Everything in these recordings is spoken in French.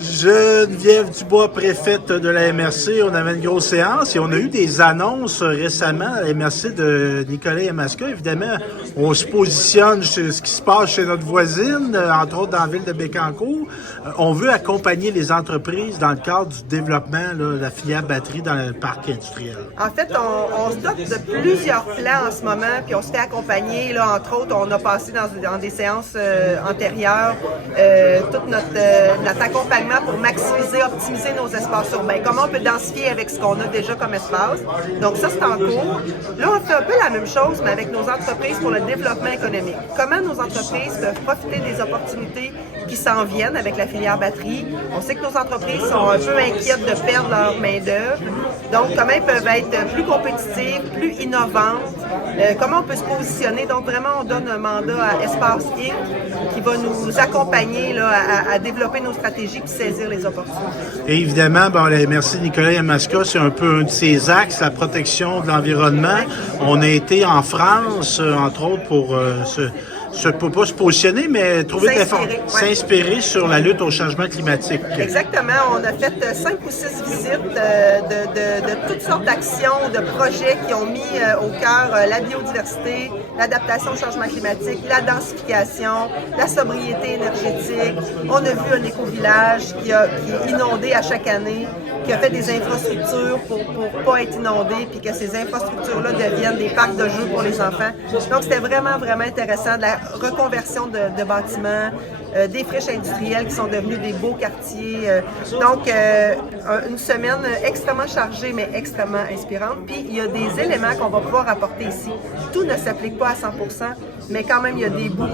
Geneviève Dubois, préfète de la MRC, on avait une grosse séance et on a eu des annonces récemment à la MRC de Nicolas Yamaska. Évidemment, on se positionne sur ce qui se passe chez notre voisine, entre autres dans la ville de Bécancour. On veut accompagner les entreprises dans le cadre du développement là, de la filière batterie dans le parc industriel. En fait, on se dote de plusieurs plans en ce moment, puis on se fait accompagner. Là, entre autres, on a passé dans des séances antérieures tout notre accompagnement pour maximiser, optimiser nos espaces urbains. Comment on peut densifier avec ce qu'on a déjà comme espace. Donc ça, c'est en cours. Là, on fait un peu la même chose, mais avec nos entreprises pour le développement économique. Comment nos entreprises peuvent profiter des opportunités qui s'en viennent avec la filière batterie. On sait que nos entreprises sont un peu inquiètes de perdre leur main-d'œuvre. Donc, comment ils peuvent être plus compétitives, plus innovantes, comment on peut se positionner. Donc, vraiment, on donne un mandat à Espace Inc. qui va nous accompagner là, à développer nos stratégies et saisir les opportunités. Et évidemment, bon, merci Nicolas Yamaska, c'est un peu un de ses axes, la protection de l'environnement. On a été en France, entre autres, pour pas se positionner, mais trouver s'inspirer sur la lutte au changement climatique. Exactement. On a fait 5 ou 6 visites de toutes sortes d'actions, de projets qui ont mis au cœur la biodiversité, l'adaptation au changement climatique, la densification, la sobriété énergétique. On a vu un éco-village qui est inondé à chaque année, qui a fait des infrastructures pour ne pas être inondé, puis que ces infrastructures-là deviennent des parcs de jeux pour les enfants. Donc, c'était vraiment, vraiment intéressant, de la reconversion de bâtiments, des friches industrielles qui sont devenues des beaux quartiers. Donc, une semaine extrêmement chargée, mais extrêmement inspirante. Puis, il y a des éléments qu'on va pouvoir apporter ici. Tout ne s'applique pas à 100%, mais quand même, il y a des bouts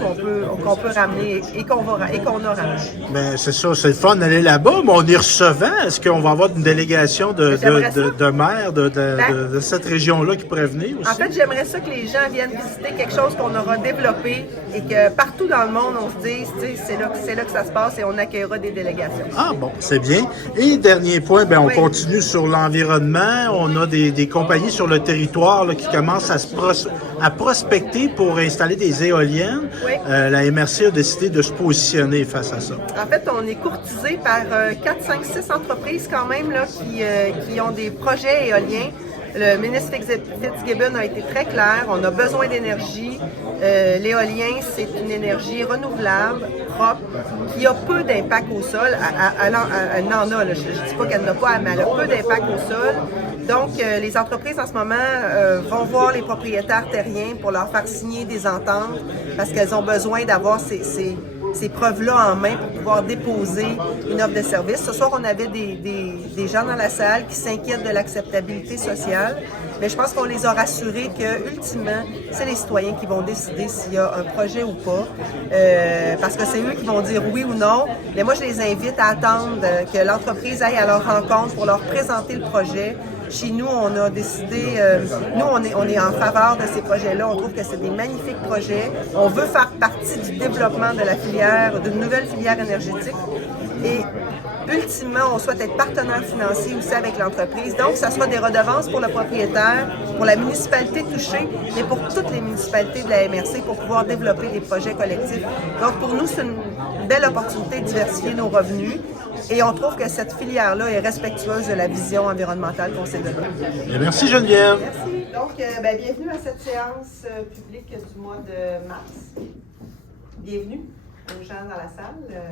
qu'on peut ramener et qu'on a ramené. Bien, c'est ça, c'est le fun d'aller là-bas, mais on y recevant, est-ce qu'on va avoir une délégation de maires de cette région-là qui pourrait venir aussi? En fait, j'aimerais ça que les gens viennent visiter quelque chose qu'on aura développé et que partout dans le monde, on se dise, c'est là que ça se passe et on accueillera des délégations. Ah bon, c'est bien. Et dernier point, bien, on continue sur l'environnement. On a des compagnies sur le territoire là, qui commencent à prospecter pour installer des éoliennes. Oui. La MRC a décidé de se positionner face à ça. En fait, on est courtisé par 4, 5, 6 entreprises quand même là, qui ont des projets éoliens. Le ministre Fitzgibbon a été très clair, on a besoin d'énergie. L'éolien, c'est une énergie renouvelable, propre, qui a peu d'impact au sol. Elle en a, là, je ne dis pas qu'elle n'a pas, mais elle a peu d'impact au sol. Donc, les entreprises en ce moment vont voir les propriétaires terriens pour leur faire signer des ententes parce qu'elles ont besoin d'avoir ces preuves-là en main pour pouvoir déposer une offre de service. Ce soir, on avait des gens dans la salle qui s'inquiètent de l'acceptabilité sociale, mais je pense qu'on les a rassurés que, ultimement, c'est les citoyens qui vont décider s'il y a un projet ou pas, parce que c'est eux qui vont dire oui ou non. Mais moi, je les invite à attendre que l'entreprise aille à leur rencontre pour leur présenter le projet. Chez nous, on a décidé, nous, on est en faveur de ces projets-là. On trouve que c'est des magnifiques projets. On veut faire partie du développement de la filière, d'une nouvelle filière énergétique. Et ultimement, on souhaite être partenaire financier aussi avec l'entreprise. Donc, ça sera des redevances pour le propriétaire, pour la municipalité touchée, mais pour toutes les municipalités de la MRC pour pouvoir développer des projets collectifs. Donc, pour nous, c'est une belle opportunité de diversifier nos revenus. Et on trouve que cette filière-là est respectueuse de la vision environnementale qu'on s'est donnée. Merci Geneviève. Merci. Donc, bienvenue à cette séance publique du mois de mars. Bienvenue aux gens dans la salle.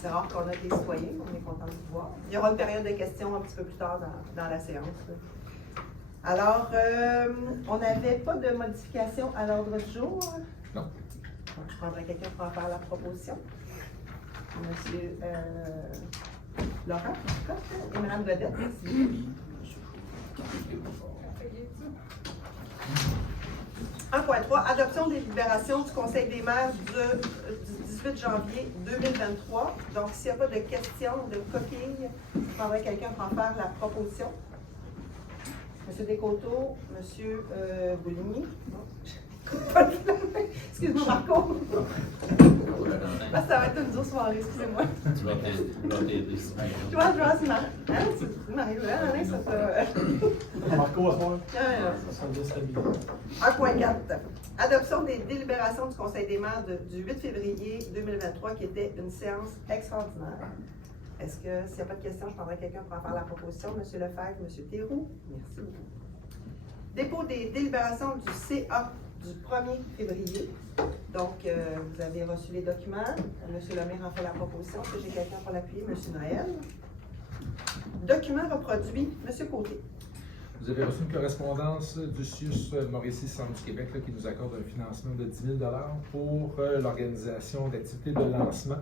C'est rare qu'on a des citoyens, on est content de vous voir. Il y aura une période de questions un petit peu plus tard dans la séance. Alors, on n'avait pas de modification à l'ordre du jour. Non. Donc, je prendrai quelqu'un pour en faire la proposition. Monsieur Laurent et Mme Godette. Merci. 1.3. Adoption des libérations du Conseil des maires du 18 janvier 2023. Donc, s'il n'y a pas de questions, de coquilles, je prendrai quelqu'un pour en faire la proposition. Monsieur Descoteaux, Monsieur Bouligny. Excuse-moi, Marco. Ah, ça va être une dure soirée, excusez-moi. Tu vas t'aider. Je vois, c'est Marie-Hélène, Alain, ça fait... Marco, à toi. Ça sera déstabilisé. 1.4. Adoption des délibérations du Conseil des maires du 8 février 2023, qui était une séance extraordinaire. Est-ce que, s'il n'y a pas de questions, je prendrai quelqu'un pour en faire la proposition. M. Lefebvre, M. Théroux. Merci beaucoup. Dépôt des délibérations du CA du 1er février. Donc, vous avez reçu les documents. M. Lemire en fait la proposition. Est-ce que j'ai quelqu'un pour l'appuyer? M. Noël. Document reproduit. M. Côté. Vous avez reçu une correspondance du CIUS Mauricie Centre du Québec qui nous accorde un financement de 10 000 pour l'organisation d'activités de lancement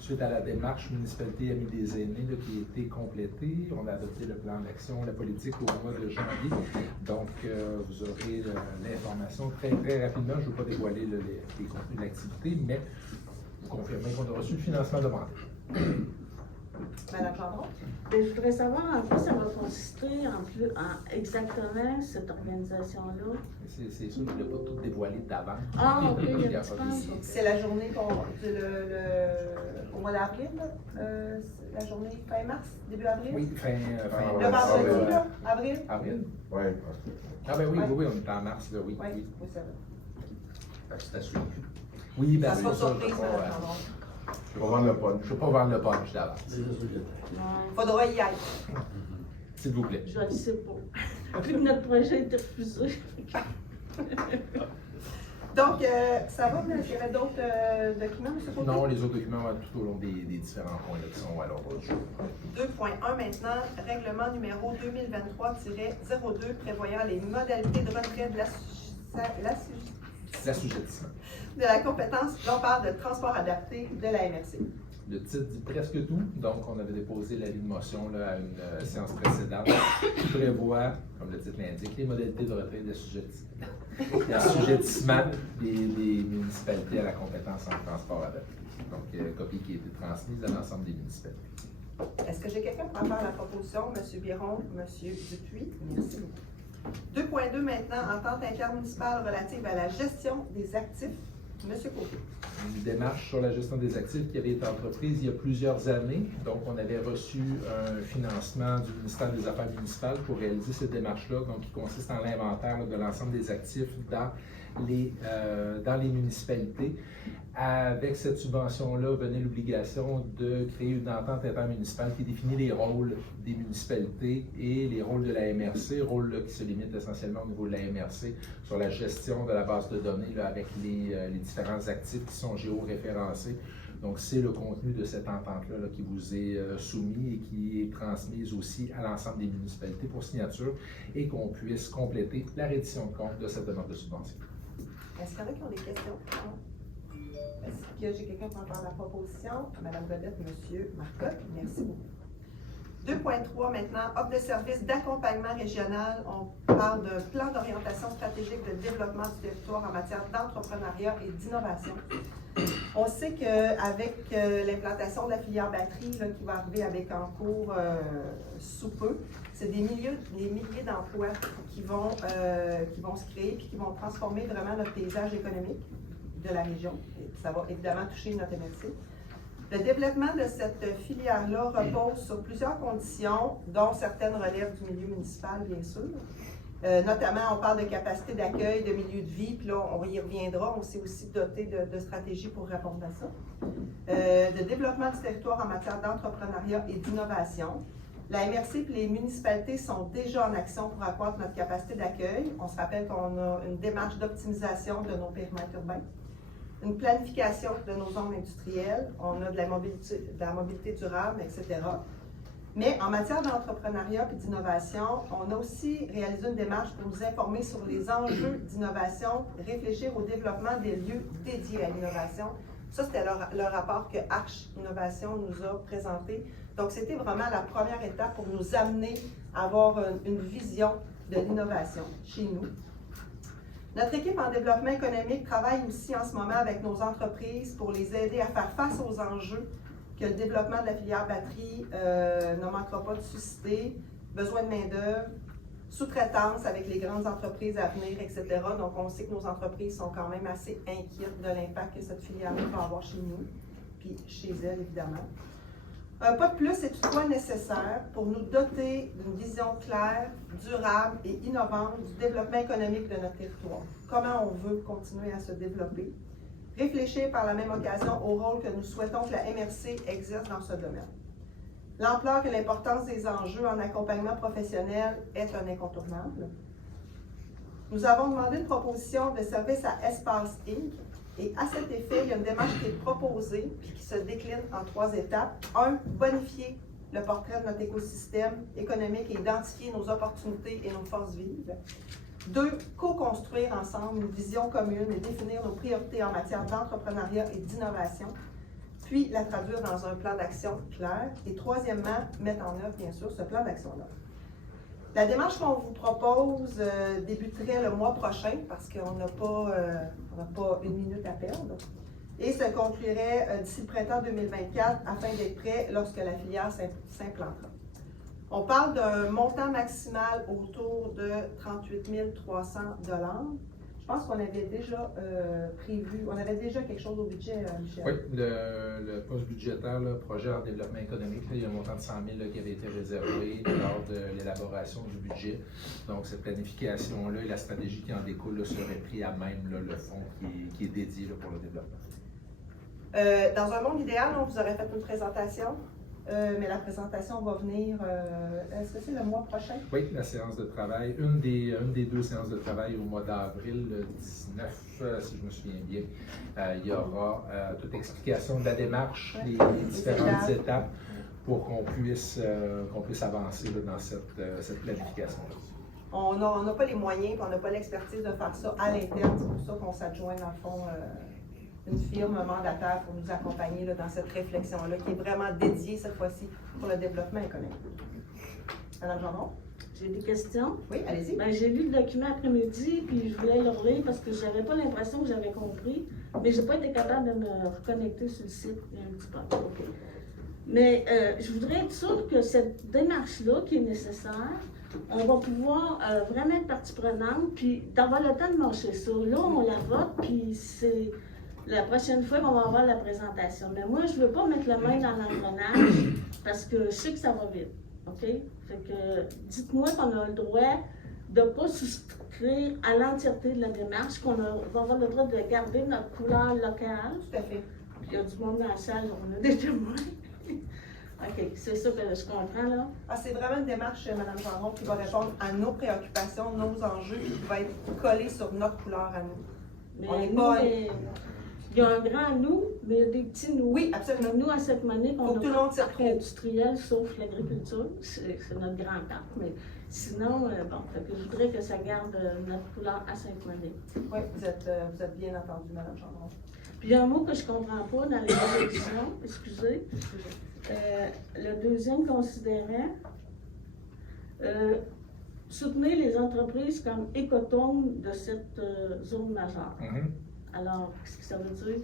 suite à la démarche Municipalité Amis des aînés qui a été complétée. On a adopté le plan d'action, la politique au mois de janvier. Donc, vous aurez l'information très rapidement. Je ne veux pas dévoiler les contenus de l'activité, mais vous confirmez qu'on a reçu le financement demandé. Madame Gendron. Mais je voudrais savoir en quoi ça va consister exactement cette organisation-là. C'est sûr que je ne l'ai pas tout dévoilé d'avant. Ah, ok, il y a Il y a un petit pas peu. de- C'est la journée au mois d'avril, la journée fin mars, début avril? Oui, fin Le vendredi, là, avril? Avril? Oui. Ah ben oui, Ouais. oui, on est en mars, là, oui. Oui, Oui, oui, ça va. Fait que c'est à suivre. oui ben Ça c'est sera pour ça, surprise, je Madame Gendron. Je vais vendre le punch. ne peux pas vendre le punch d'avance. Ouais. Faudra y être. S'il vous plaît. Je ne sais pas. Vu que notre projet a été refusé. Donc, ça va, est-ce qu'il y avait d'autres documents, M. Côté? Non, les autres documents vont être tout au long des différents points là, qui sont à l'ordre du jour. 2.1 maintenant, règlement numéro 2023-02 prévoyant les modalités de retrait de L'assujettissement. de la compétence, là on parle de transport adapté de la MRC. Le titre dit presque tout. Donc, on avait déposé l'avis de motion là, à une séance précédente qui prévoit, comme le titre l'indique, les modalités de retrait d'assujettissement des municipalités à la compétence en transport adapté. Donc, copie qui a été transmise à l'ensemble des municipalités. Est-ce que j'ai quelqu'un pour en faire la proposition? M. Biron, M. Dupuis, merci beaucoup. 2.2 maintenant, entente intermunicipale relative à la gestion des actifs. M. Côté. Une démarche sur la gestion des actifs qui avait été entreprise il y a plusieurs années. Donc, on avait reçu un financement du ministère des Affaires municipales pour réaliser cette démarche-là, donc qui consiste en l'inventaire de l'ensemble des actifs dans les municipalités. Avec cette subvention-là, venait l'obligation de créer une entente intermunicipale qui définit les rôles des municipalités et les rôles de la MRC, rôle qui se limite essentiellement au niveau de la MRC sur la gestion de la base de données là, avec les différents actifs qui sont géoréférencés. Donc, c'est le contenu de cette entente-là là, qui vous est soumis et qui est transmise aussi à l'ensemble des municipalités pour signature et qu'on puisse compléter la reddition de compte de cette demande de subvention. Est-ce qu'il y en a qui ont des questions? Non? Est-ce que j'ai quelqu'un pour en faire la proposition? Mme Godette, M. Marcotte, merci beaucoup. 2.3 maintenant, offre de services d'accompagnement régional. On parle de plan d'orientation stratégique de développement du territoire en matière d'entrepreneuriat et d'innovation. On sait qu'avec l'implantation de la filière batterie là, qui va arriver à Bécancour sous peu, c'est des milliers d'emplois qui vont se créer et qui vont transformer vraiment notre paysage économique de la région. Et ça va évidemment toucher notre MRC. Le développement de cette filière-là repose sur plusieurs conditions, dont certaines relèvent du milieu municipal, bien sûr. Notamment, on parle de capacité d'accueil, de milieu de vie, puis là, on y reviendra. On s'est aussi doté de stratégies pour répondre à ça. De développement du territoire en matière d'entrepreneuriat et d'innovation. La MRC et les municipalités sont déjà en action pour accroître notre capacité d'accueil. On se rappelle qu'on a une démarche d'optimisation de nos périmètres urbains, une planification de nos zones industrielles, on a de la mobilité durable, etc. Mais en matière d'entrepreneuriat et d'innovation, on a aussi réalisé une démarche pour nous informer sur les enjeux d'innovation, réfléchir au développement des lieux dédiés à l'innovation. Ça, c'était le rapport que Arch Innovation nous a présenté. Donc, c'était vraiment la première étape pour nous amener à avoir une vision de l'innovation chez nous. Notre équipe en développement économique travaille aussi en ce moment avec nos entreprises pour les aider à faire face aux enjeux que le développement de la filière batterie ne manquera pas de susciter, besoin de main-d'œuvre, sous-traitance avec les grandes entreprises à venir, etc. Donc, on sait que nos entreprises sont quand même assez inquiètes de l'impact que cette filière-là va avoir chez nous, puis chez elles, évidemment. Pas de plus est toutefois nécessaire pour nous doter d'une vision claire, durable et innovante du développement économique de notre territoire. Comment on veut continuer à se développer. Réfléchir par la même occasion au rôle que nous souhaitons que la MRC exerce dans ce domaine. L'ampleur et l'importance des enjeux en accompagnement professionnel est un incontournable. Nous avons demandé une proposition de service à Espace Inc. Et à cet effet, il y a une démarche qui est proposée et qui se décline en 3 étapes. 1. Bonifier le portrait de notre écosystème économique et identifier nos opportunités et nos forces vives. 2. Co-construire ensemble une vision commune et définir nos priorités en matière d'entrepreneuriat et d'innovation, puis la traduire dans un plan d'action clair. Et troisièmement, mettre en œuvre, bien sûr, ce plan d'action-là. La démarche qu'on vous propose débuterait le mois prochain parce qu'on n'a pas une minute à perdre et se conclurait d'ici le printemps 2024 afin d'être prêt lorsque la filière s'implantera. On parle d'un montant maximal autour de 38 300 $. Je pense qu'on avait déjà prévu, on avait déjà quelque chose au budget, Michel. Oui, le poste budgétaire, le projet en développement économique, là, il y a un montant de 100 000 là, qui avait été réservé lors de l'élaboration du budget. Donc, cette planification-là et la stratégie qui en découle là, serait pris à même là, le fonds qui est dédié là, pour le développement. Dans un monde idéal, on vous aurait fait une présentation. Mais la présentation va venir, est-ce que c'est le mois prochain? Oui, la séance de travail, une des 2 séances de travail au mois d'avril, le 19, si je me souviens bien, il y aura toute explication de la démarche, les différentes étapes pour qu'on puisse avancer là, dans cette planification-là. On n'a pas les moyens, puis on n'a pas l'expertise de faire ça à l'interne, c'est pour ça qu'on s'adjoint dans le fond une firme mandataire pour nous accompagner là, dans cette réflexion-là, qui est vraiment dédiée cette fois-ci pour le développement économique. Madame Gendron? J'ai des questions. Oui, allez-y. Ben, j'ai lu le document après-midi, puis je voulais le relire parce que j'avais pas l'impression que j'avais compris, mais j'ai pas été capable de me reconnecter sur le site. Il y a un petit peu. OK. Mais je voudrais être sûre que cette démarche-là, qui est nécessaire, on va pouvoir vraiment être partie prenante, puis d'avoir le temps de marcher ça. Là, on la vote, puis c'est la prochaine fois qu'on va avoir la présentation. Mais moi, je ne veux pas mettre la main dans l'engrenage parce que je sais que ça va vite. OK? Fait que dites-moi qu'on a le droit de ne pas souscrire à l'entièreté de la démarche, qu'on va avoir le droit de garder notre couleur locale. Tout à fait. Puis il y a du monde dans la salle, on a des témoins. OK, c'est ça que je comprends, là. Ah, c'est vraiment une démarche, Mme Gendron, qui va répondre à nos préoccupations, nos enjeux, et qui va être collée sur notre couleur à nous. Mais On n'est nous, pas... il y a un grand nous, mais il y a des petits nous. Oui, absolument. Nous, à cette monnaie, Faut on que tout le a monde s'y pas retrouve. industriel, sauf l'agriculture. C'est notre grand camp. Mais sinon, bon, fait que je voudrais que ça garde notre couleur à Sainte-Monnaie. Oui, vous êtes bien entendu, Mme Gendron. Puis il y a un mot que je ne comprends pas dans les résolutions, excusez. Le deuxième considérant, soutenir les entreprises comme écotones de cette zone majeure. Alors, qu'est-ce que ça veut dire?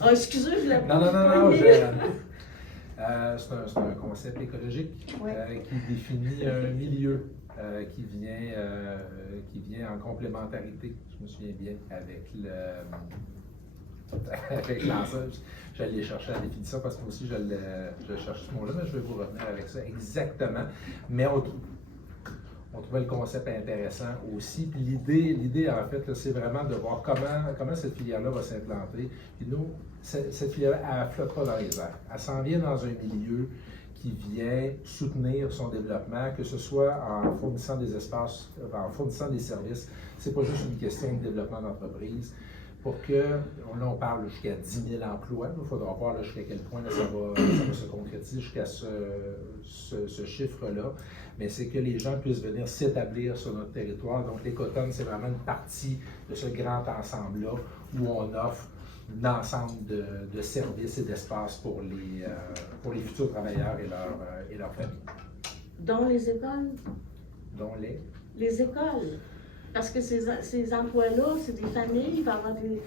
Ah, excusez, je l'ai pas. Non. C'est un concept écologique qui définit un milieu qui vient en complémentarité, je me souviens bien, avec l'ensemble. J'allais chercher la définition parce que moi aussi je cherche ce mot-là, mais je vais vous revenir avec ça exactement. Mais on trouvait le concept intéressant aussi. Puis l'idée en fait, là, c'est vraiment de voir comment cette filière-là va s'implanter. Puis nous, cette filière, elle ne flotte pas dans les airs. Elle s'en vient dans un milieu qui vient soutenir son développement, que ce soit en fournissant des espaces, en fournissant des services. C'est pas juste une question de développement d'entreprise. Pour que, là on parle jusqu'à 10 000 emplois, il faudra voir jusqu'à quel point là, ça va se concrétiser jusqu'à ce chiffre-là, mais c'est que les gens puissent venir s'établir sur notre territoire. Donc l'écotone, c'est vraiment une partie de ce grand ensemble-là où on offre un ensemble de services et d'espaces pour les futurs travailleurs et leurs familles. Dont les écoles? Dont les écoles. Parce que ces emplois-là, c'est des familles, il va y avoir plus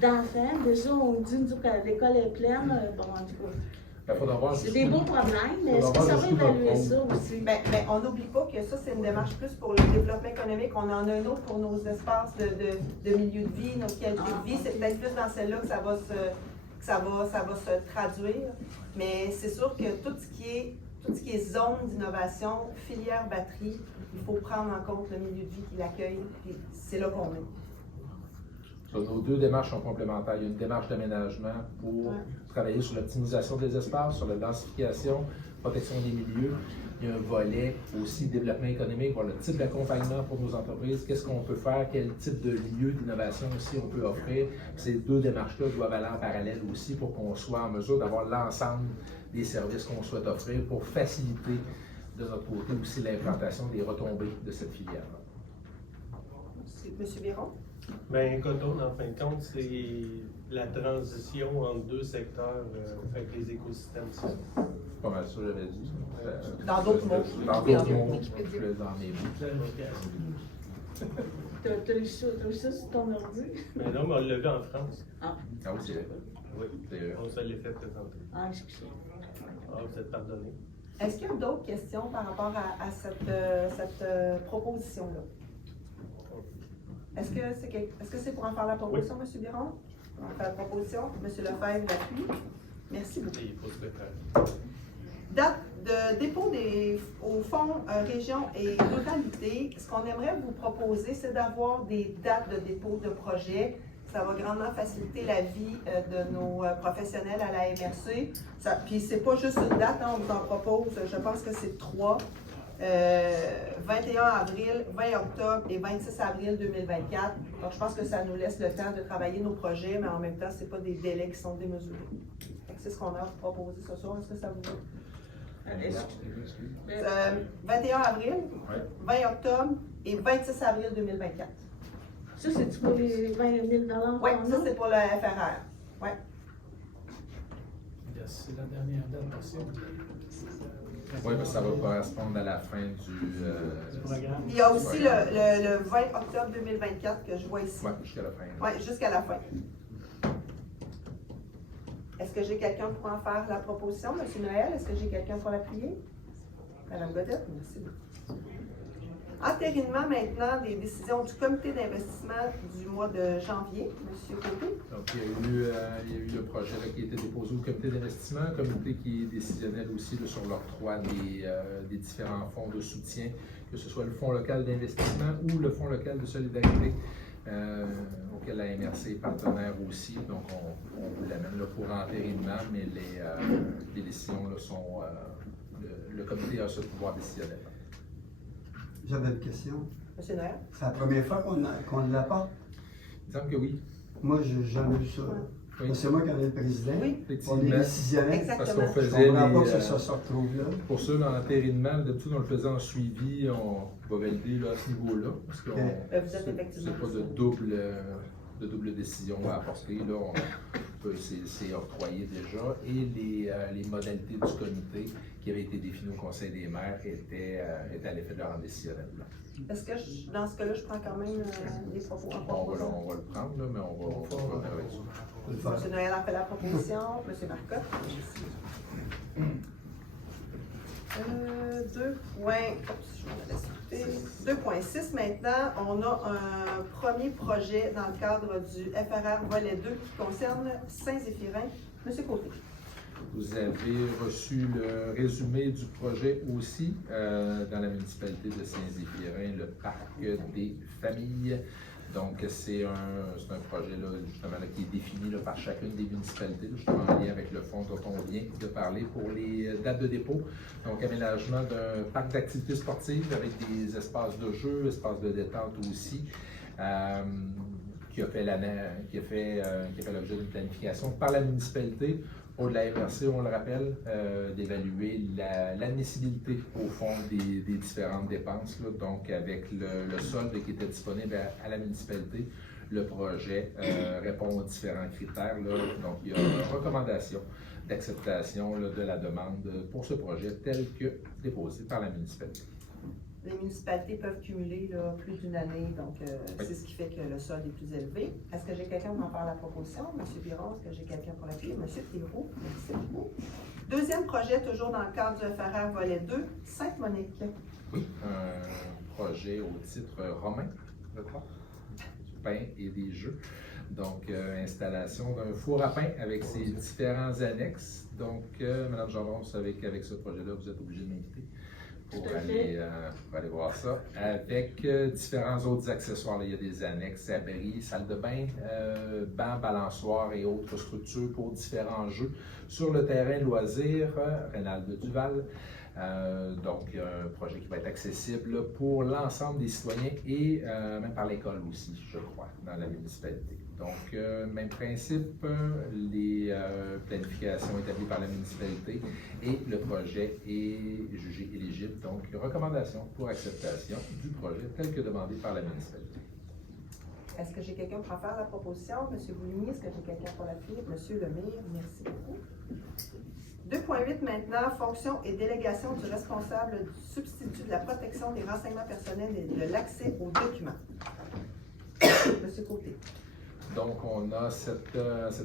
d'enfants. Déjà, on dit que l'école est pleine. Bon, en tout cas, c'est des beaux problèmes, mais est-ce que ça va évaluer ça aussi? Bien, on n'oublie pas que ça, c'est une démarche plus pour le développement économique. On en a un autre pour nos espaces de milieu de vie, nos qualités de vie. C'est peut-être plus dans celle-là que ça va se traduire. Mais c'est sûr que tout ce qui est zone d'innovation, filière batterie, il faut prendre en compte le milieu de vie qui l'accueille, et c'est là qu'on est. Nos 2 démarches sont complémentaires. Il y a une démarche d'aménagement pour travailler sur l'optimisation des espaces, sur la densification, protection des milieux. Il y a un volet aussi développement économique, voir le type d'accompagnement pour nos entreprises, qu'est-ce qu'on peut faire, quel type de lieu d'innovation aussi on peut offrir. Ces deux démarches-là doivent aller en parallèle aussi pour qu'on soit en mesure d'avoir l'ensemble des services qu'on souhaite offrir pour faciliter de notre côté aussi l'implantation des retombées de cette filière-là. Monsieur Biron? Bien, Coton, en fin de compte, c'est la transition entre deux secteurs avec les écosystèmes. Pas mal ça, j'avais dit. Dans d'autres mots. Dans d'autres mots, dans mes mots. T'as eu ça sur ton ordi? Mais non, mais on l'a vu en France. Ah oui, c'est vrai. Oui, C'est vrai. on se l'est fait présenter. Ah, excusez. Ah, vous êtes pardonné. Est-ce qu'il y a d'autres questions par rapport à cette proposition-là? Est-ce que c'est pour en faire la proposition, M. Biron? On va faire la proposition. M. Lefebvre l'appuie. Merci beaucoup. Il faut se préparer. Date de dépôt au fonds région et ruralité. Ce qu'on aimerait vous proposer, c'est d'avoir des dates de dépôt de projet. Ça va grandement faciliter la vie de nos professionnels à la MRC. Puis c'est pas juste une date, hein, on vous en propose, je pense que c'est 3. 21 avril, 20 octobre et 26 avril 2024. Donc, je pense que ça nous laisse le temps de travailler nos projets, mais en même temps, ce n'est pas des délais qui sont démesurés. C'est ce qu'on a proposé ce soir. Est-ce que ça vous va? 21 avril, 20 octobre et 26 avril 2024. Ça, c'est pour les 20 000 Oui, ça, c'est pour le FRR. Oui. C'est la dernière date possible. Oui, parce que ça va correspondre à la fin du programme. Il y a aussi le 20 octobre 2024 que je vois ici. Oui, jusqu'à la fin. Oui, jusqu'à la fin. Est-ce que j'ai quelqu'un pour en faire la proposition? M. Noël, est-ce que j'ai quelqu'un pour l'appuyer? Mme Godette, merci beaucoup. Entérinement maintenant des décisions du comité d'investissement du mois de janvier. M. Côté. Donc, il y a eu le projet là, qui a été déposé au comité d'investissement, un comité qui est décisionnel aussi là, sur l'octroi des différents fonds de soutien, que ce soit le fonds local d'investissement ou le fonds local de solidarité, auquel la MRC est partenaire aussi. Donc, on vous l'amène là pour entérinement, mais les décisions là, sont. Le comité a ce pouvoir décisionnel. J'avais une question. M. Noël. C'est la première fois qu'on l'a pas. Il me semble que oui. Moi, j'ai jamais vu ça. Oui. C'est moi qui en ai le président. Oui. On est Effectivement. décisionnaire. Parce qu'on Exactement. Je faisait comprends pas que les, ça se retrouve là. pour ça, dans l'entérinement, d'habitude, on le faisait en suivi, on va valider là, à ce niveau-là. Parce que Vous êtes effectivement. c'est pas de double décision à apporter. Là, c'est octroyé déjà. Et les modalités du comité qui avaient été définies au Conseil des maires étaient à l'effet de leur décisionnel. Est-ce que dans ce cas-là, je prends quand même les propos en proposant? On va le prendre, là, mais on va revenir avec ça. M. Noël a fait la proposition. M. Marcotte. 2.6 maintenant, on a un premier projet dans le cadre du FRR volet 2 qui concerne Saint-Zéphirin. M. Côté. Vous avez reçu le résumé du projet aussi dans la municipalité de Saint-Zéphirin, le parc des familles. Donc, c'est un projet là, justement, là, qui est défini là, par chacune des municipalités, là, justement en lien avec le fonds dont on vient de parler pour les dates de dépôt. Donc, aménagement d'un parc d'activités sportives avec des espaces de jeu, espaces de détente aussi, qui a fait l'objet d'une planification par la municipalité. Au de la MRC, on le rappelle, d'évaluer l'admissibilité au fond des différentes dépenses. Là. Donc, avec le solde qui était disponible à la municipalité, le projet répond aux différents critères. Là. Donc, il y a une recommandation d'acceptation de la demande pour ce projet tel que déposé par la municipalité. Les municipalités peuvent cumuler là, plus d'une année, donc c'est ce qui fait que le solde est plus élevé. Est-ce que j'ai quelqu'un pour en faire la proposition? M. Biron, est-ce que j'ai quelqu'un pour l'appuyer? M. Thibault, merci beaucoup. Deuxième projet, toujours dans le cadre du FRR volet 2, Sainte-Monique. Oui, un projet au titre romain, je crois, du pain et des jeux. Donc, installation d'un four à pain avec ses différents annexes. Donc, Mme Jambon, vous savez qu'avec ce projet-là, vous êtes obligé de m'inviter Tout pour à aller voir ça, avec différents autres accessoires. Là, il y a des annexes, abris, salle de bain, bancs, balançoires et autres structures pour différents jeux sur le terrain loisir Rénal de Duval. Donc, un projet qui va être accessible pour l'ensemble des citoyens et même par l'école aussi, je crois, dans la municipalité. Donc, même principe, les planifications établies par la municipalité et le projet est jugé éligible. Donc, recommandation pour acceptation du projet tel que demandé par la municipalité. Est-ce que j'ai quelqu'un pour en faire la proposition? M. Bouligny, est-ce que j'ai quelqu'un pour l'appuyer? M. Lemire, merci beaucoup. 2.8 maintenant, fonction et délégation du responsable du substitut de la protection des renseignements personnels et de l'accès aux documents. M. Côté. Donc, on a cette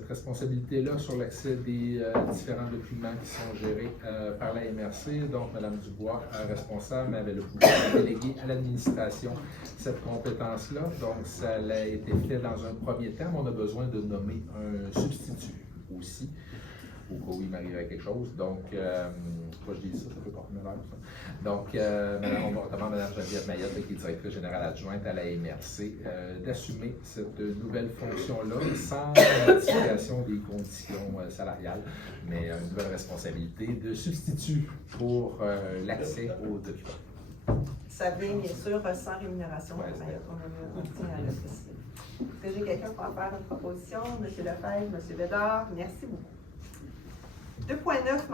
responsabilité-là sur l'accès des différents documents qui sont gérés par la MRC. Donc, Mme Dubois, responsable, avait le pouvoir de déléguer à l'administration cette compétence-là. Donc, ça a été fait dans un premier temps, mais on a besoin de nommer un substitut aussi, au cas où il m'arriverait quelque chose. Donc, pourquoi je dis ça, ça peut porter malheur, ça. Donc, on va demander à Mme Geneviève Mayotte, qui est directrice générale adjointe à la MRC, d'assumer cette nouvelle fonction-là sans modification des conditions salariales, mais une nouvelle responsabilité de substitut pour l'accès aux documents. Ça vient bien sûr sans rémunération. Ouais, on tient à le préciser. Est-ce que j'ai quelqu'un pour en faire une proposition? M. Lefebvre, M. Bédard, merci beaucoup. 2.9,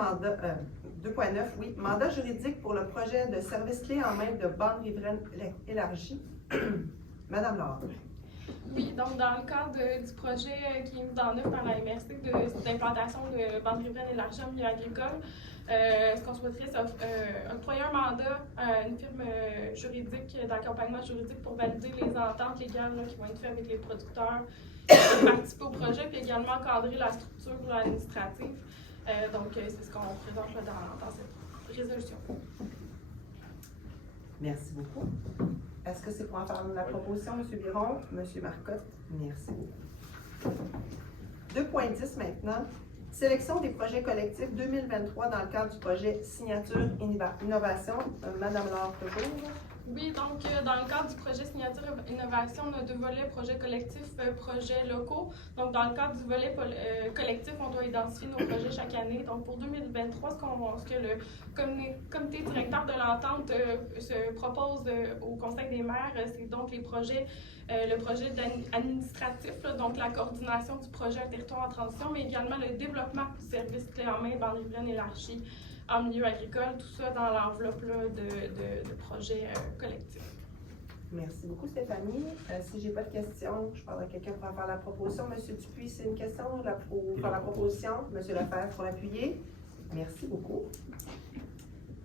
mandat juridique pour le projet de service clé en main de bande riveraine élargie. Madame Laure. Oui, donc dans le cadre du projet qui est mis en œuvre par la MRC d'implantation de bande riveraine élargie en milieu agricole, ce qu'on souhaiterait, c'est octroyer un mandat à une firme juridique d'accompagnement juridique pour valider les ententes légales là, qui vont être faites avec les producteurs qui participent au projet, puis également encadrer la structure administrative. Donc, c'est ce qu'on présente là, dans cette résolution. Merci beaucoup. Est-ce que c'est pour en faire la proposition, M. Biron? M. Marcotte? Merci beaucoup. 2.10 maintenant. Sélection des projets collectifs 2023 dans le cadre du projet Signature Innovation. Madame Laure, toujours. Oui, donc dans le cadre du projet Signature Innovation, on a deux volets, projets collectifs, projets locaux. Donc dans le cadre du volet collectif, on doit identifier nos projets chaque année. Donc pour 2023, ce que le comité directeur de l'entente se propose au Conseil des maires, c'est donc le projet administratif, là, donc la coordination du projet Un territoire en transition, mais également le développement du service clé en main, bande riveraine élargie en milieu agricole, tout ça dans l'enveloppe de projets collectifs. Merci beaucoup, Stéphanie. Si je n'ai pas de questions, je parlerai à quelqu'un pour en faire la proposition. M. Dupuis, c'est une question pour faire la proposition. M. Lefebvre, pour l'appuyer. Merci beaucoup.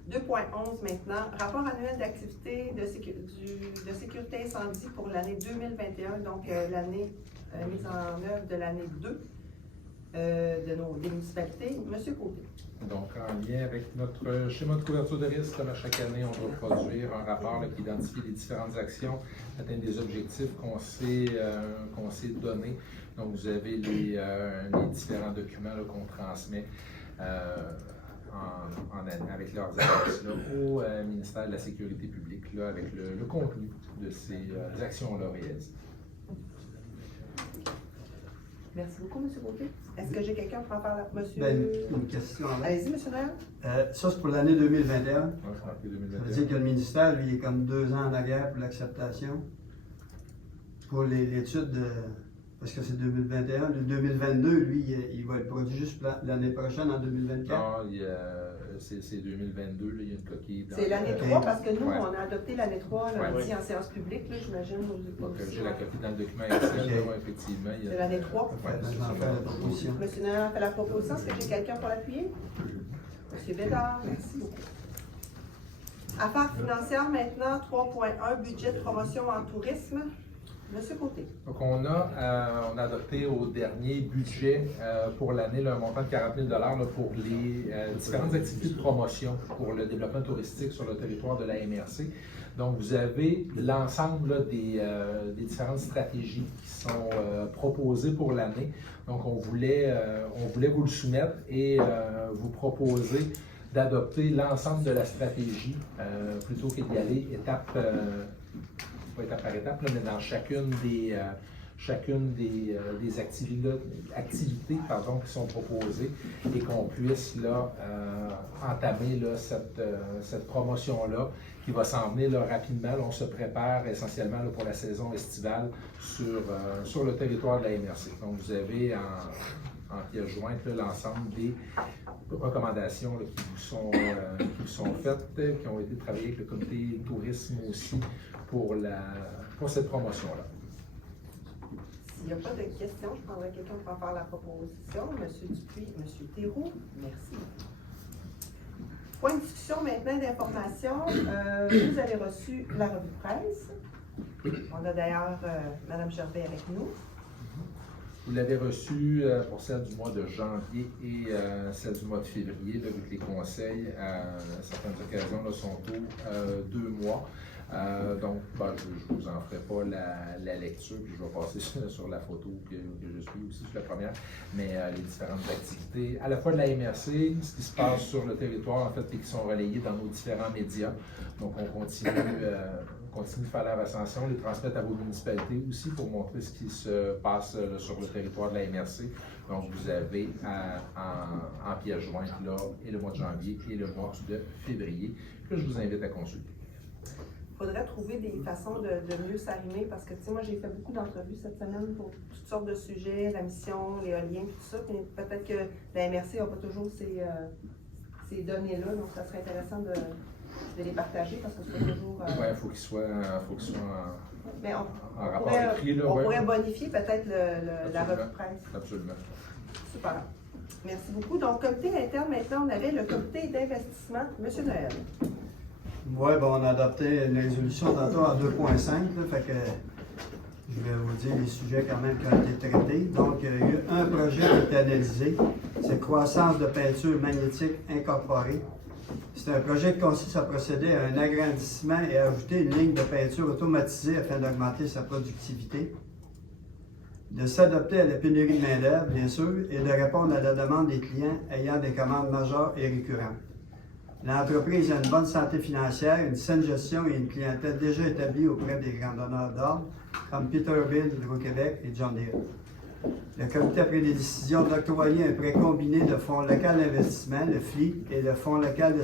2.11 maintenant. Rapport annuel d'activité de sécurité incendie pour l'année 2021, donc l'année mise en œuvre de l'année 2 des municipalités. M. Côté. Donc, en lien avec notre schéma de couverture de risque, comme à chaque année, on doit produire un rapport là, qui identifie les différentes actions, atteindre des objectifs qu'on s'est donnés. Donc, vous avez les différents documents qu'on transmet avec leurs annexes au ministère de la Sécurité publique, là, avec le contenu de ces actions-là réalisées. Merci beaucoup, M. Gauthier. Est-ce que j'ai quelqu'un pour en faire la... Monsieur... Une question. Allez-y, M. Noël. Ça, c'est pour l'année 2021. Ouais, ça veut dire que le ministère, lui, il est comme 2 ans en arrière pour l'acceptation. Pour l'étude de... Parce que c'est 2021. Le 2022, lui, il va être produit juste l'année prochaine, en 2024. Non, c'est 2022, là, il y a une coquille. C'est l'année 3, parce que nous, ouais. on a adopté l'année 3, lundi Ouais. en séance publique, j'imagine. J'ai la copie dans le document Excel, là, effectivement. C'est l'année 3. Ouais, Je vais en faire la proposition. M. Noël a fait la proposition. Est-ce que j'ai quelqu'un pour l'appuyer? M. Bédard, merci beaucoup. Affaires financières maintenant, 3.1, budget de promotion en tourisme. Monsieur Côté. Donc, on a adopté au dernier budget pour l'année là, un montant de 40 000 là, pour les différentes activités de promotion pour le développement touristique sur le territoire de la MRC. Donc, vous avez l'ensemble des différentes stratégies qui sont proposées pour l'année. Donc, on voulait vous le soumettre et vous proposer d'adopter l'ensemble de la stratégie plutôt que d'y aller étape, pas étape par étape, là, mais dans chacune des activités qui sont proposées et qu'on puisse là, entamer là, cette promotion-là qui va s'en venir là, rapidement. Là, on se prépare essentiellement là, pour la saison estivale sur le territoire de la MRC. Donc, vous avez en pièce jointe l'ensemble des recommandations là, qui vous sont faites, qui ont été travaillées avec le comité tourisme aussi pour cette promotion-là. S'il n'y a pas de questions, je prendrai quelqu'un pour faire la proposition. M. Dupuis, M. Théroux, merci. Point de discussion maintenant d'information. Vous avez reçu la revue de presse. On a d'ailleurs Mme Gervais avec nous. Vous l'avez reçu pour celle du mois de janvier et celle du mois de février, là, vu que les conseils, à certaines occasions, là, sont aux 2 mois. Donc, je ne vous en ferai pas la lecture, puis je vais passer sur la photo que je suis aussi sur la première, mais les différentes activités, à la fois de la MRC, ce qui se passe sur le territoire, en fait, et qui sont relayés dans nos différents médias. Donc, on continue de faire la recension, les transmettre à vos municipalités aussi pour montrer ce qui se passe sur le territoire de la MRC. Donc, vous avez en pièce jointe là, et le mois de janvier et le mois de février, que je vous invite à consulter. Il faudrait trouver des façons de mieux s'arrimer parce que, tu sais, moi, j'ai fait beaucoup d'entrevues cette semaine pour toutes sortes de sujets, la mission, l'éolien, tout ça. Puis peut-être que la MRC n'a pas toujours ces données-là, donc ça serait intéressant de les partager parce que c'est toujours. Oui, il faut qu'ils soient mais en rapport écrit. On pourrait bonifier peut-être la revue de presse. Absolument. Super. Merci beaucoup. Donc, comité interne, maintenant, on avait le comité d'investissement. Monsieur Noël. Oui, bon, on a adopté une résolution tantôt en 2.5, fait que je vais vous dire les sujets quand même qui ont été traités. Donc, il y a eu un projet qui a été analysé, c'est croissance de peinture magnétique incorporée. C'est un projet qui consiste à procéder à un agrandissement et à ajouter une ligne de peinture automatisée afin d'augmenter sa productivité, de s'adapter à la pénurie de main-d'œuvre, bien sûr, et de répondre à la demande des clients ayant des commandes majeures et récurrentes. L'entreprise a une bonne santé financière, une saine gestion et une clientèle déjà établie auprès des grands donneurs d'ordre, comme Peterbilt, Hydro-Québec et John Deere. Le comité a pris des décisions d'octroyer un prêt combiné de Fonds local d'investissement, le FLI, et le Fonds local de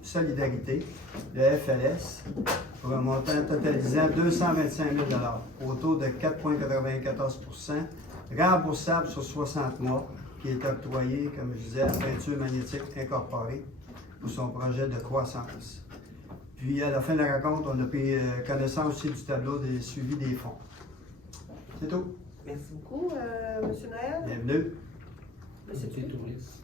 solidarité, le FLS, pour un montant totalisant 225 000 $, au taux de 4,94 %, remboursable sur 60 mois, qui est octroyé, comme je disais, à Peinture magnétique incorporée pour son projet de croissance. Puis, à la fin de la rencontre, on a pris connaissance aussi du tableau des suivis des fonds. C'est tout. Merci beaucoup, M. Noël. Bienvenue. Monsieur Comité Dupuis. touriste.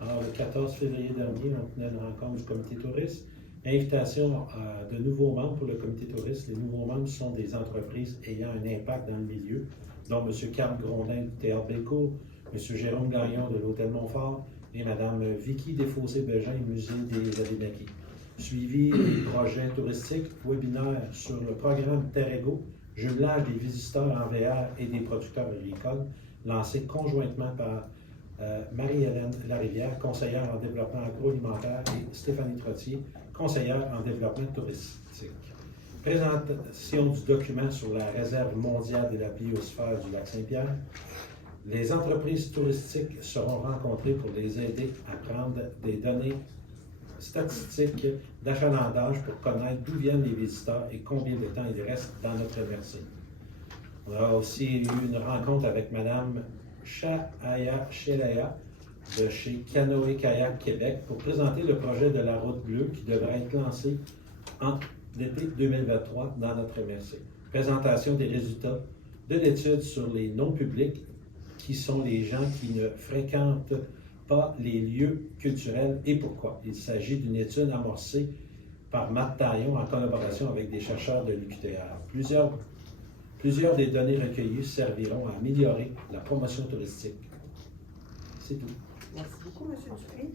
Alors, le 14 février dernier, on tenait une rencontre du comité touriste. Invitation à de nouveaux membres pour le comité touriste. Les nouveaux membres sont des entreprises ayant un impact dans le milieu, dont M. Carl Grondin du Théâtre Bellecour, M. Jérôme Gagnon de l'Hôtel Montfort et Mme Vicky Desfossés-Bégin, Musée des Abénaquis. Suivi des projets touristiques, webinaires sur le programme Terrego, jumelage des visiteurs en VR et des producteurs agricoles, lancé conjointement par Marie-Hélène Larivière, conseillère en développement agroalimentaire, et Stéphanie Trottier, conseillère en développement touristique. Présentation du document sur la réserve mondiale de la biosphère du lac Saint-Pierre. Les entreprises touristiques seront rencontrées pour les aider à prendre des données statistiques d'achalandage pour connaître d'où viennent les visiteurs et combien de temps ils restent dans notre MRC. On a aussi eu une rencontre avec Mme Shahaya Shelaya de chez Canoë Kayak Québec pour présenter le projet de la route bleue qui devrait être lancé en l'été 2023 dans notre MRC. Présentation des résultats de l'étude sur les non-publics qui sont les gens qui ne fréquentent pas les lieux culturels et pourquoi. Il s'agit d'une étude amorcée par Marc Taillon en collaboration avec des chercheurs de l'UQTR. Plusieurs des données recueillies serviront à améliorer la promotion touristique. C'est tout. Merci beaucoup, M. Dupuis.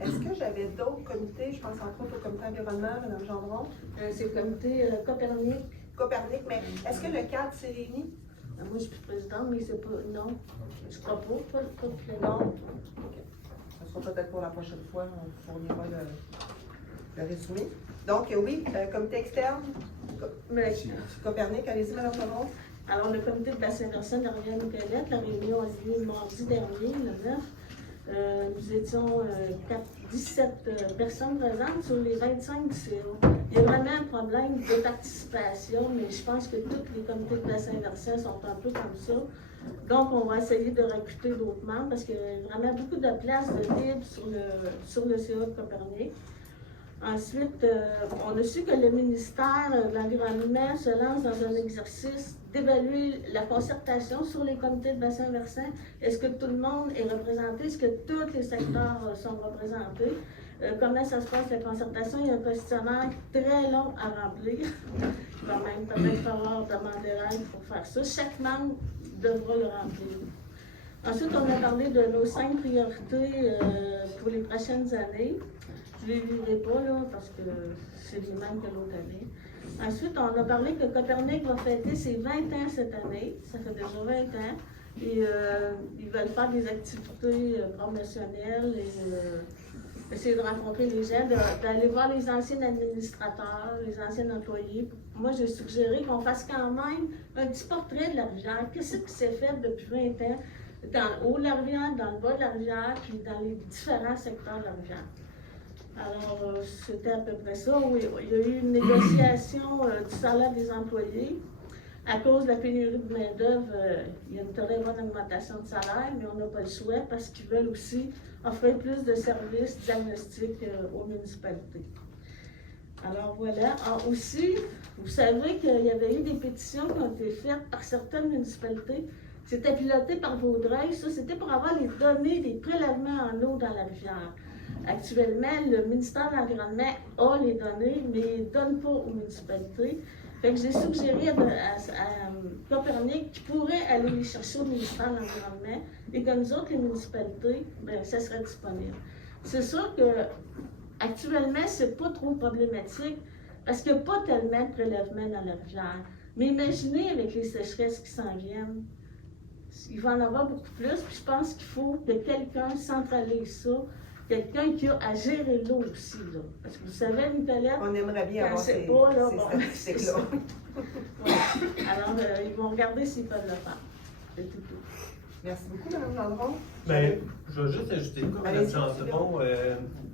Est-ce que j'avais d'autres comités? Je pense entre autres au comité environnement, Mme Gendron. C'est le comité Copernic. Copernic, mais est-ce que le cadre s'est réuni? Moi, je suis présidente, mais c'est pas. Non. Je crois pas. Pas que non. OK. sera peut-être pour la prochaine fois, on fournira le résumé. Donc, oui, comité externe, Copernic, allez-y, Mme Favron. Alors, le comité de bassin versant de la Rivière-Nicolette, la réunion a eu lieu mardi dernier, le 9. Nous étions 17 personnes présentes sur les 25 du CA. Il y a vraiment un problème de participation, mais je pense que tous les comités de bassin versant sont un peu comme ça. Donc, on va essayer de recruter d'autres membres parce qu'il y a vraiment beaucoup de places de libre sur le CA de Copernic. Ensuite, on a su que le ministère de l'Environnement se lance dans un exercice d'évaluer la concertation sur les comités de bassin versant. Est-ce que tout le monde est représenté? Est-ce que tous les secteurs sont représentés? Comment ça se passe la concertation? Il y a un questionnaire très long à remplir. Il va même peut-être falloir demander l'aide pour faire ça. Chaque membre devra le remplir. Ensuite, on a parlé de nos 5 priorités pour les prochaines années. Je ne les lirai pas, là, parce que c'est les mêmes que l'autre année. Ensuite, on a parlé que Copernic va fêter ses 20 ans cette année. Ça fait déjà 20 ans. Et ils veulent faire des activités promotionnelles et essayer de rencontrer les gens, d'aller voir les anciens administrateurs, les anciens employés. Moi, j'ai suggéré qu'on fasse quand même un petit portrait de la rivière. Qu'est-ce qui s'est fait depuis 20 ans dans le haut de la rivière, dans le bas de la rivière, puis dans les différents secteurs de la rivière. Alors, c'était à peu près ça. Oui, il y a eu une négociation du salaire des employés. À cause de la pénurie de main-d'œuvre, il y a une très bonne augmentation de salaire, mais on n'a pas le choix parce qu'ils veulent aussi offrir plus de services diagnostiques aux municipalités. Alors voilà. Aussi, vous savez qu'il y avait eu des pétitions qui ont été faites par certaines municipalités. C'était piloté par Vaudreuil. Ça, c'était pour avoir les données des prélèvements en eau dans la rivière. Actuellement, le ministère de l'Environnement a les données, mais il ne donne pas aux municipalités. Fait que j'ai suggéré à Copernic qui pourrait aller les chercher au ministère de l'Environnement et que nous autres, les municipalités, bien, ça serait disponible. C'est sûr que actuellement, c'est pas trop problématique parce qu'il n'y a pas tellement de prélèvements dans la rivière. Mais imaginez avec les sécheresses qui s'en viennent, il va en avoir beaucoup plus, puis je pense qu'il faut que quelqu'un centralise ça. Quelqu'un qui a à gérer l'eau aussi, là. Parce que vous savez, Nicolette, on aimerait bien avoir ces statistiques-là. Ouais. Alors, ils vont regarder s'ils peuvent le faire. C'est tout. Merci beaucoup, Mme Gendron. Bien, je vais juste ajouter comme Mme Gendron,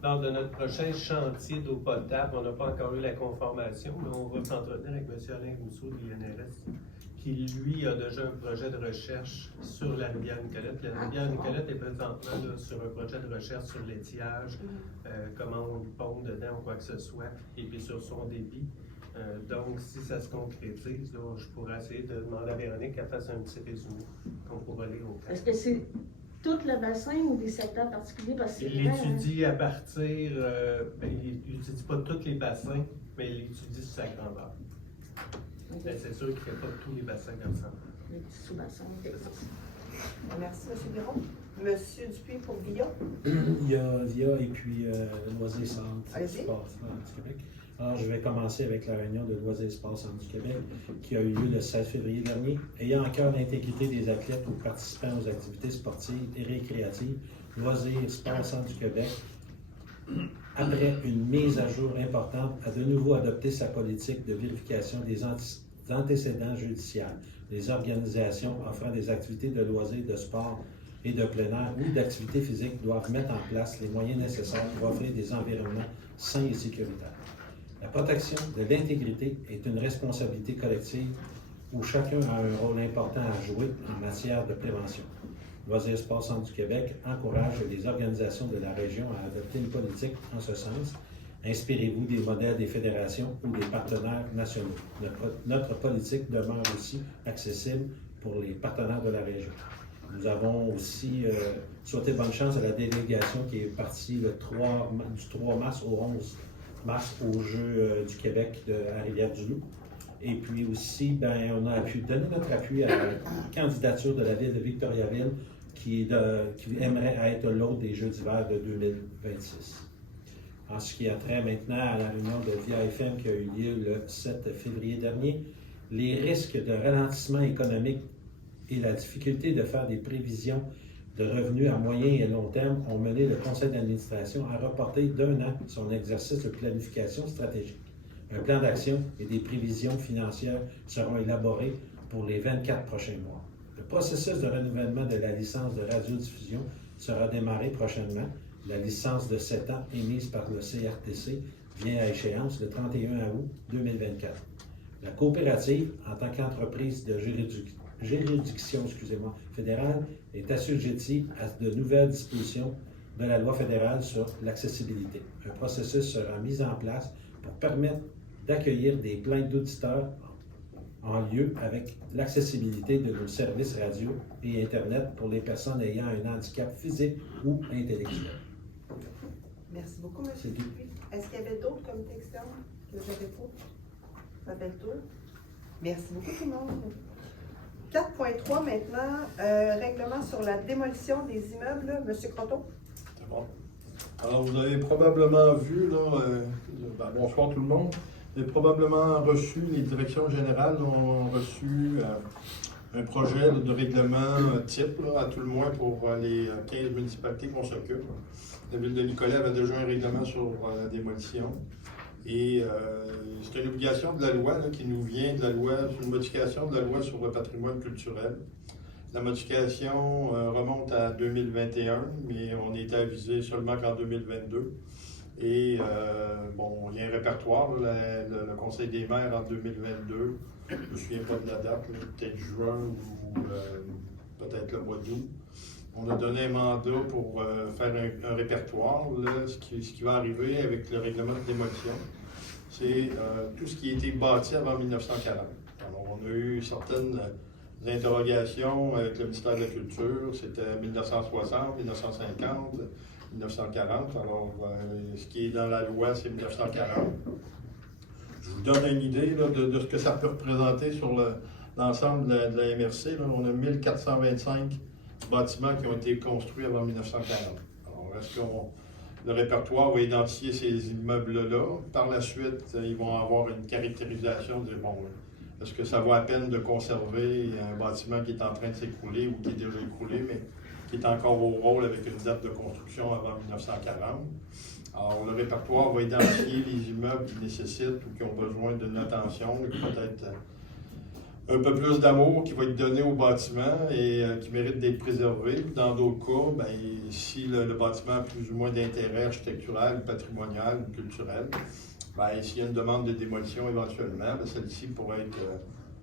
lors de notre prochain chantier d'eau potable, on n'a pas encore eu la conformation, mais on va s'entretenir avec M. Alain Rousseau de l'INRS, qui, lui, a déjà un projet de recherche sur la rivière Nicolette. La rivière Nicolette est présentement là, sur un projet de recherche sur l'étiage, comment on pond dedans ou quoi que ce soit, et puis sur son débit. Donc, si ça se concrétise, là, je pourrais essayer de demander à Véronique qu'elle fasse un petit résumé qu'on pourra lire au cas. Est-ce que c'est tout le bassin ou des secteurs particuliers? Parce que il l'étudie à partir, il n'étudie pas tous les bassins, mais il étudie sur sa grandeur. Okay. C'est sûr qu'il ne fait pas tous les bassins comme ça. Les petits sous-bassins. Okay. Merci, M. Biron. M. Dupuis pour VIA. Il y a VIA et puis Loisirs Centre du Québec. Alors, je vais commencer avec la réunion de Loisirs Centre du Québec qui a eu lieu le 16 février dernier. Ayant à cœur l'intégrité des athlètes ou participants aux activités sportives et récréatives, Loisirs Centre du Québec, après une mise à jour importante, a de nouveau adopté sa politique de vérification des antécédents judiciaires. Les organisations offrant des activités de loisirs, de sport et de plein air ou d'activités physiques doivent mettre en place les moyens nécessaires pour offrir des environnements sains et sécuritaires. La protection de l'intégrité est une responsabilité collective où chacun a un rôle important à jouer en matière de prévention. Loisirs Centre du Québec encourage les organisations de la région à adopter une politique en ce sens. Inspirez-vous des modèles des fédérations ou des partenaires nationaux. Notre politique demeure aussi accessible pour les partenaires de la région. Nous avons aussi souhaité bonne chance à la délégation qui est partie du 3 mars au 11 mars aux Jeux du Québec à Rivière-du-Loup. Et puis aussi, ben, on a pu donner notre appui à la candidature de la ville de Victoriaville qui aimerait être l'hôte des Jeux d'hiver de 2026. En ce qui a trait maintenant à la réunion de VIA-FM qui a eu lieu le 7 février dernier, les risques de ralentissement économique et la difficulté de faire des prévisions de revenus à moyen et long terme ont mené le conseil d'administration à reporter d'1 an son exercice de planification stratégique. Un plan d'action et des prévisions financières seront élaborés pour les 24 prochains mois. Le processus de renouvellement de la licence de radiodiffusion sera démarré prochainement. La licence de 7 ans émise par le CRTC vient à échéance le 31 août 2024. La coopérative, en tant qu'entreprise de juridiction fédérale, est assujettie à de nouvelles dispositions de la loi fédérale sur l'accessibilité. Un processus sera mis en place pour permettre d'accueillir des plaintes d'auditeurs en lieu avec l'accessibilité de nos services radio et Internet pour les personnes ayant un handicap physique ou intellectuel. Merci beaucoup, M. C'est tout. Dupuis. Est-ce qu'il y avait d'autres comités externes que j'avais pas? Ça fait le tour. Merci beaucoup, tout le monde. 4.3 maintenant, règlement sur la démolition des immeubles. M. Croteau. C'est bon. Alors, vous avez probablement vu, là, bonsoir tout le monde, vous avez probablement reçu, les directions générales ont reçu un projet de règlement type, là, à tout le moins pour les 15 municipalités qu'on s'occupe. La ville de Nicolet avait déjà un règlement sur la démolition. Et c'est une obligation de la loi là, qui nous vient de la loi, c'est une modification de la loi sur le patrimoine culturel. La modification remonte à 2021, mais on était avisé seulement qu'en 2022. Et bon, il y a un répertoire, là, le Conseil des maires en 2022, je ne me souviens pas de la date, peut-être juin ou peut-être le mois d'août. On a donné un mandat pour faire un répertoire. Là, ce qui va arriver avec le règlement de démolition, c'est tout ce qui a été bâti avant 1940. Alors, on a eu certaines interrogations avec le ministère de la Culture. C'était 1960, 1950, 1940. Alors, ce qui est dans la loi, c'est 1940. Je vous donne une idée là, de ce que ça peut représenter sur l'ensemble de la MRC. Là, on a 1425 bâtiments qui ont été construits avant 1940. Alors, est-ce que le répertoire va identifier ces immeubles-là? Par la suite, ils vont avoir une caractérisation de, bon, est-ce que ça vaut la peine de conserver un bâtiment qui est en train de s'écrouler ou qui est déjà écroulé, mais qui est encore au rôle avec une date de construction avant 1940? Alors, le répertoire va identifier les immeubles qui nécessitent ou qui ont besoin d'une attention, peut-être un peu plus d'amour qui va être donné au bâtiment et qui mérite d'être préservé. Dans d'autres cas, bien, si le bâtiment a plus ou moins d'intérêt architectural, patrimonial, culturel, bien, s'il y a une demande de démolition éventuellement, bien, celle-ci pourrait être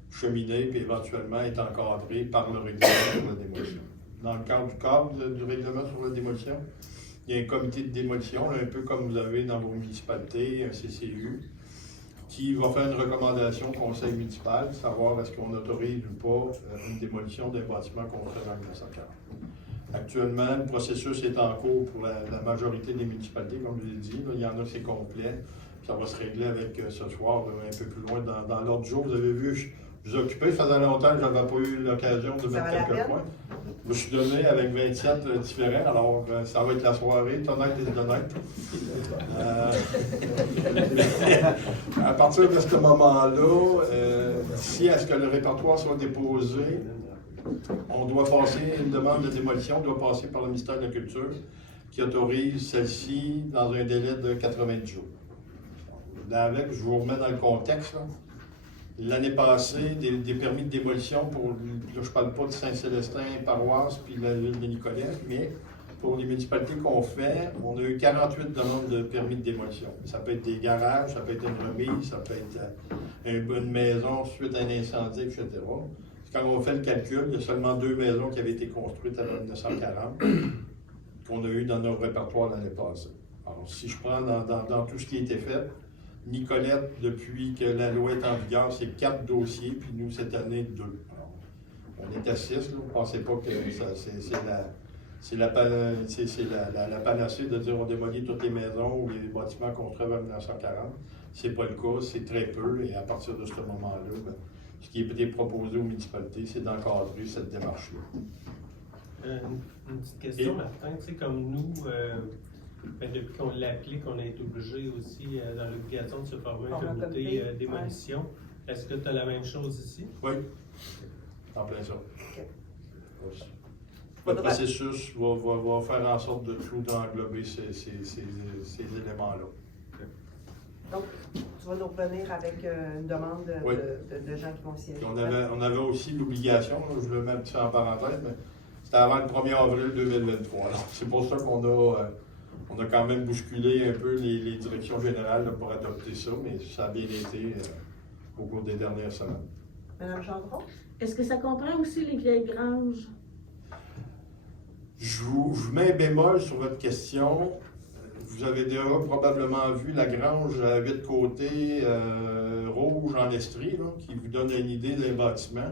cheminée et éventuellement être encadrée par le règlement sur la démolition. Dans le cadre du règlement sur la démolition, il y a un comité de démolition, un peu comme vous avez dans vos municipalités, un CCU, qui va faire une recommandation au conseil municipal, savoir est-ce qu'on autorise ou pas une démolition d'un bâtiment construit en 1940. Actuellement, le processus est en cours pour la majorité des municipalités, comme je l'ai dit. Là, il y en a qui c'est complet. Ça va se régler avec ce soir, là, un peu plus loin dans l'ordre du jour. Vous avez vu, je vous occupais, ça faisait longtemps que je n'avais pas eu l'occasion de mettre quelques points. Je me suis donné avec 27 différents, alors ça va être la soirée, honnête et honnête. À partir de ce moment-là, d'ici à ce que le répertoire soit déposé, on doit passer une demande de démolition, doit passer par le ministère de la Culture, qui autorise celle-ci dans un délai de 90 jours. Là, avec, je vous remets dans le contexte. Là. L'année passée, des permis de démolition pour, là, je ne parle pas de Saint-Célestin, Paroisse, puis la ville de Nicolet, mais pour les municipalités qu'on fait, on a eu 48 demandes de permis de démolition. Ça peut être des garages, ça peut être une remise, ça peut être une maison suite à un incendie, etc. Quand on fait le calcul, il y a seulement 2 maisons qui avaient été construites avant 1940 qu'on a eu dans nos répertoires l'année passée. Alors, si je prends dans tout ce qui a été fait, Nicolette, depuis que la loi est en vigueur, c'est 4 dossiers, puis nous, cette année, 2. Alors, on est à 6, là. Vous ne pensez pas que c'est la panacée de dire on démolit toutes les maisons ou les bâtiments construits avant 1940. C'est pas le cas, c'est très peu, et à partir de ce moment-là, ben, ce qui est peut-être proposé aux municipalités, c'est d'encadrer cette démarche-là. Une petite question, Martin, tu sais, comme nous, depuis qu'on l'applique, on a été obligé aussi dans l'obligation de se former un comité démolition. Ouais. Est-ce que tu as la même chose ici? Oui, en plein ça. Okay. Votre processus va faire en sorte de tout englober ces éléments-là. Donc, tu vas nous revenir avec une demande Oui. de gens qui vont siéger. Puis on avait aussi l'obligation, là, je le mets un petit peu en parenthèse, mais c'était avant le 1er avril 2023. Alors, c'est pour ça qu'on a quand même bousculé un peu les directions générales là, pour adopter ça, mais ça a bien été au cours des dernières semaines. Madame Gendron? Est-ce que ça comprend aussi les vieilles granges? Je vous mets un bémol sur votre question. Vous avez déjà probablement vu la grange à 8 côtés rouge en estrie, là, qui vous donne une idée d'un bâtiment.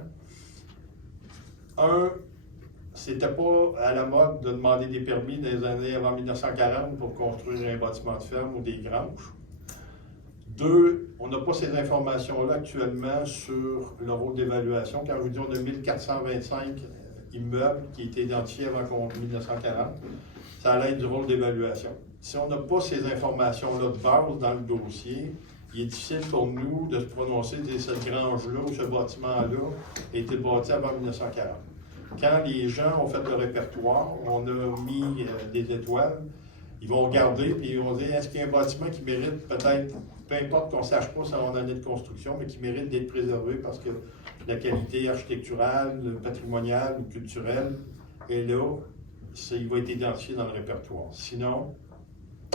C'était pas à la mode de demander des permis dans les années avant 1940 pour construire un bâtiment de ferme ou des granges. 2, on n'a pas ces informations-là actuellement sur le rôle d'évaluation. Quand je vous dis on a 1425 immeubles qui étaient identifiés avant 1940, ça allait être du rôle d'évaluation. Si on n'a pas ces informations-là de base dans le dossier, il est difficile pour nous de se prononcer que cette grange-là ou ce bâtiment-là a été bâti avant 1940. Quand les gens ont fait le répertoire, on a mis des étoiles, ils vont regarder et ils vont dire est-ce qu'il y a un bâtiment qui mérite peut-être, peu importe qu'on ne sache pas son année de construction, mais qui mérite d'être préservé parce que la qualité architecturale, patrimoniale ou culturelle est là, il va être identifié dans le répertoire. Sinon,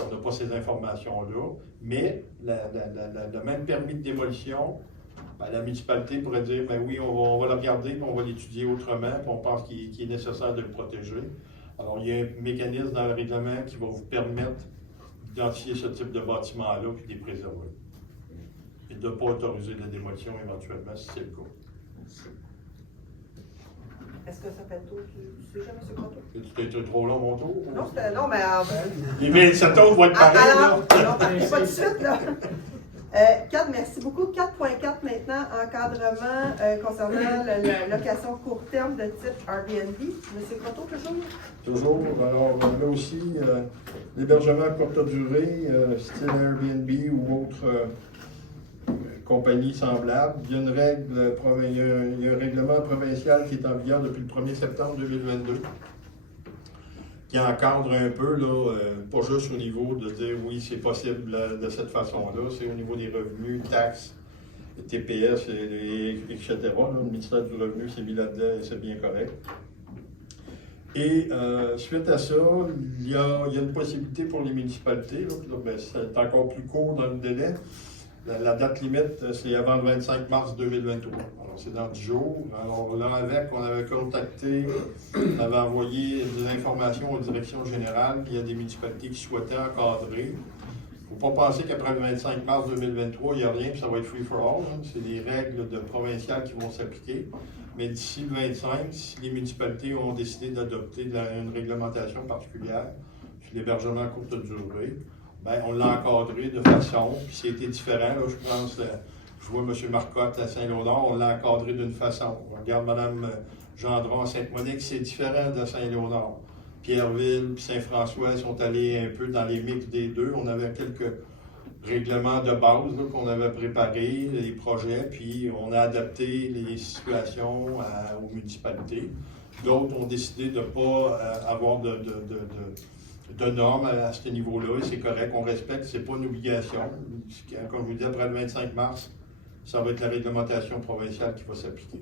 on n'a pas ces informations-là, mais le même permis de démolition, ben, la municipalité pourrait dire, ben oui, on va le regarder, puis on va l'étudier autrement, puis on pense qu'il est nécessaire de le protéger. Alors, il y a un mécanisme dans le règlement qui va vous permettre d'identifier ce type de bâtiment-là, puis de les préserver. Et de ne pas autoriser la démolition éventuellement, si c'est le cas. Est-ce que ça fait le tour du sujet, M. Croteau? C'était trop long, mon tour? Non, non, mais... Les 27 autres vont être pareils, alors, là. non, pas tout de suite, là. 4, merci beaucoup. 4.4 maintenant, encadrement concernant la location court terme de type Airbnb. M. Croteau, toujours? Toujours. Alors, là aussi, l'hébergement à courte durée, style Airbnb ou autre compagnie semblable. Il y a il y a un règlement provincial qui est en vigueur depuis le 1er septembre 2022 qui encadre un peu, là, pas juste au niveau de dire oui, c'est possible de cette façon-là, c'est au niveau des revenus, taxes, TPS, etc. Là, le ministère du Revenu s'est mis là-dedans et c'est bien correct. Et suite à ça, il y a une possibilité pour les municipalités, là, ben, c'est encore plus court dans le délai. La date limite, c'est avant le 25 mars 2023. Alors, c'est dans 10 jours. Alors, là, avec, on avait contacté, on avait envoyé des informations aux directions générales. Il y a des municipalités qui souhaitaient encadrer. Il ne faut pas penser qu'après le 25 mars 2023, il n'y a rien, puis ça va être free for all. Hein. C'est des règles provinciales qui vont s'appliquer. Mais d'ici le 25, si les municipalités ont décidé d'adopter une réglementation particulière sur l'hébergement à courte durée, ben, on l'a encadré de façon, puis c'était différent, là, je pense, je vois M. Marcotte à Saint-Léonard, on l'a encadré d'une façon. On regarde Mme Gendron à Sainte-Monique, c'est différent de Saint-Léonard. Pierreville puis Saint-François sont allés un peu dans les mix des deux. On avait quelques règlements de base qu'on avait préparés, les projets, puis on a adapté les situations aux municipalités. D'autres ont décidé de ne pas avoir de normes à ce niveau-là, et c'est correct, on respecte, c'est pas une obligation. Comme je vous dis, après le 25 mars, ça va être la réglementation provinciale qui va s'appliquer.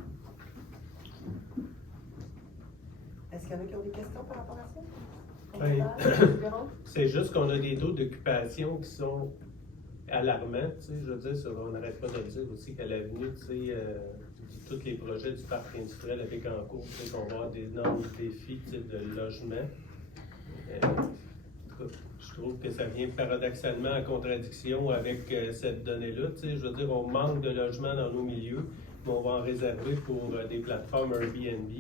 Est-ce qu'il y en a qui ont des questions par rapport à ça? Oui. C'est juste qu'on a des taux d'occupation qui sont alarmants. Tu sais, je veux dire, on n'arrête pas de dire aussi qu'à l'avenue, tu sais, tous les projets du parc industriel avec en cours, tu sais, qu'on va avoir d'énormes défis, tu sais, de logement. Je trouve que ça vient paradoxalement en contradiction avec cette donnée-là. Tu sais, je veux dire, on manque de logements dans nos milieux, mais on va en réserver pour des plateformes Airbnb,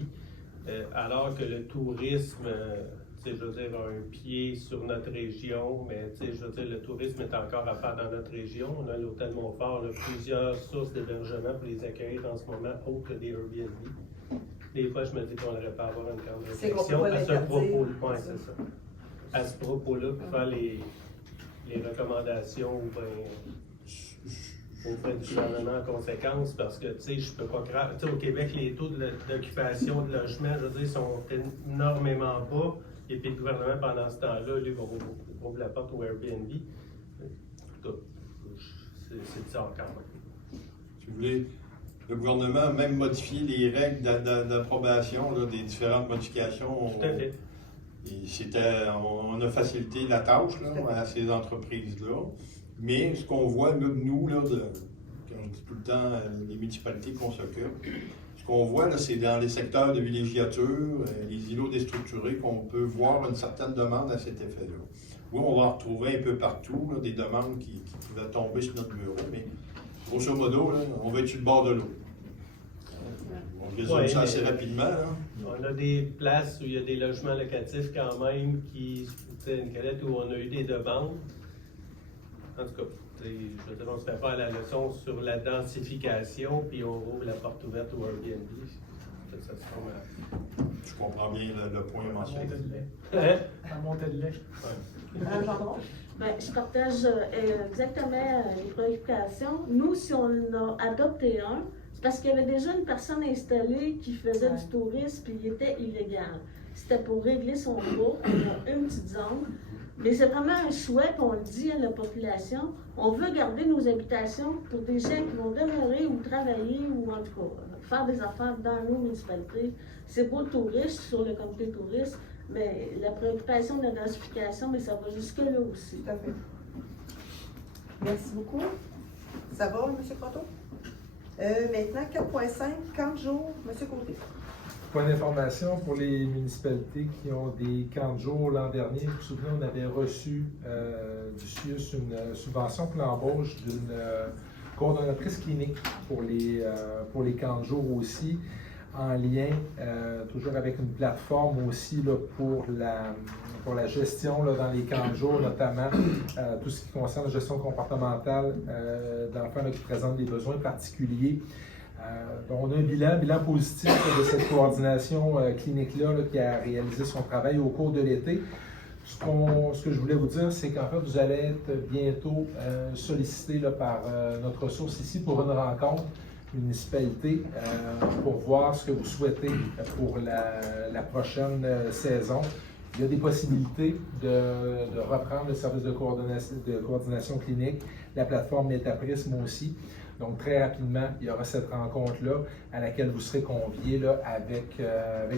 alors que le tourisme, tu sais, je veux dire, a un pied sur notre région, mais tu sais, je veux dire, le tourisme est encore à faire dans notre région. On a l'hôtel Montfort, on a plusieurs sources d'hébergement pour les accueillir en ce moment, autres que des Airbnb. Des fois, je me dis qu'on n'aurait pas avoir une grande réflexion à ce propos. Ouais, c'est ça. À ce propos-là, pour faire les recommandations. Ben... une fin du gouvernement en conséquence, parce que, tu sais, je peux pas croire. Tu sais, au Québec, les taux d'occupation de logement, je veux dire, sont énormément bas. Et puis le gouvernement, pendant ce temps-là, lui, va ouvrir la porte au Airbnb. C'est bizarre quand même. Si vous voulez, le gouvernement a même modifié les règles d'approbation des différentes modifications. Tout à fait. On a facilité la tâche là, à ces entreprises-là. Mais ce qu'on voit, là, nous, là, quand je dis tout le temps les municipalités qu'on s'occupe, ce qu'on voit, là, c'est dans les secteurs de villégiature, les îlots déstructurés, qu'on peut voir une certaine demande à cet effet-là. Oui, on va en retrouver un peu partout là, des demandes qui pouvaient tomber sur notre bureau, mais grosso modo, là, on va être sur le bord de l'eau. On résume ça assez rapidement. Là. On a des places où il y a des logements locatifs quand même qui, Nicolette, où on a eu des demandes. En tout cas, je veux dire, on ne se fait pas la leçon sur la densification, puis on ouvre la porte ouverte au Airbnb. Ça se forme à... Je comprends bien le point mentionné. La montée de lait. Ben, je partage exactement les préoccupations. Nous, si on en a adopté un, c'est parce qu'il y avait déjà une personne installée qui faisait du tourisme puis il était illégal. C'était pour régler son coût, on a une petite zone. Mais c'est vraiment un souhait, puis on le dit à la population. On veut garder nos habitations pour des gens qui vont demeurer ou travailler ou en tout cas faire des affaires dans nos municipalités. C'est beau le tourisme sur le comité touriste, mais la préoccupation de la densification, mais ça va jusque-là aussi. Tout à fait. Merci beaucoup. Ça va, M. Croteau? Maintenant, 4.5, 40 jours, M. Côté. Point d'information pour les municipalités qui ont des camps de jour l'an dernier. Vous vous souvenez, on avait reçu du CIUS une subvention pour l'embauche d'une coordonnatrice clinique pour les camps de jour aussi, en lien toujours avec une plateforme aussi là, pour la gestion là, dans les camps de jour, notamment tout ce qui concerne la gestion comportementale d'enfants là, qui présentent des besoins particuliers. On a un bilan positif de cette coordination clinique-là qui a réalisé son travail au cours de l'été. Ce que je voulais vous dire, c'est qu'en fait, vous allez être bientôt sollicité là, par notre ressource ici pour une rencontre municipalité pour voir ce que vous souhaitez pour la prochaine saison. Il y a des possibilités de reprendre le service de coordination clinique, la plateforme Métaprisme aussi. Donc, très rapidement, il y aura cette rencontre-là à laquelle vous serez conviés là, avec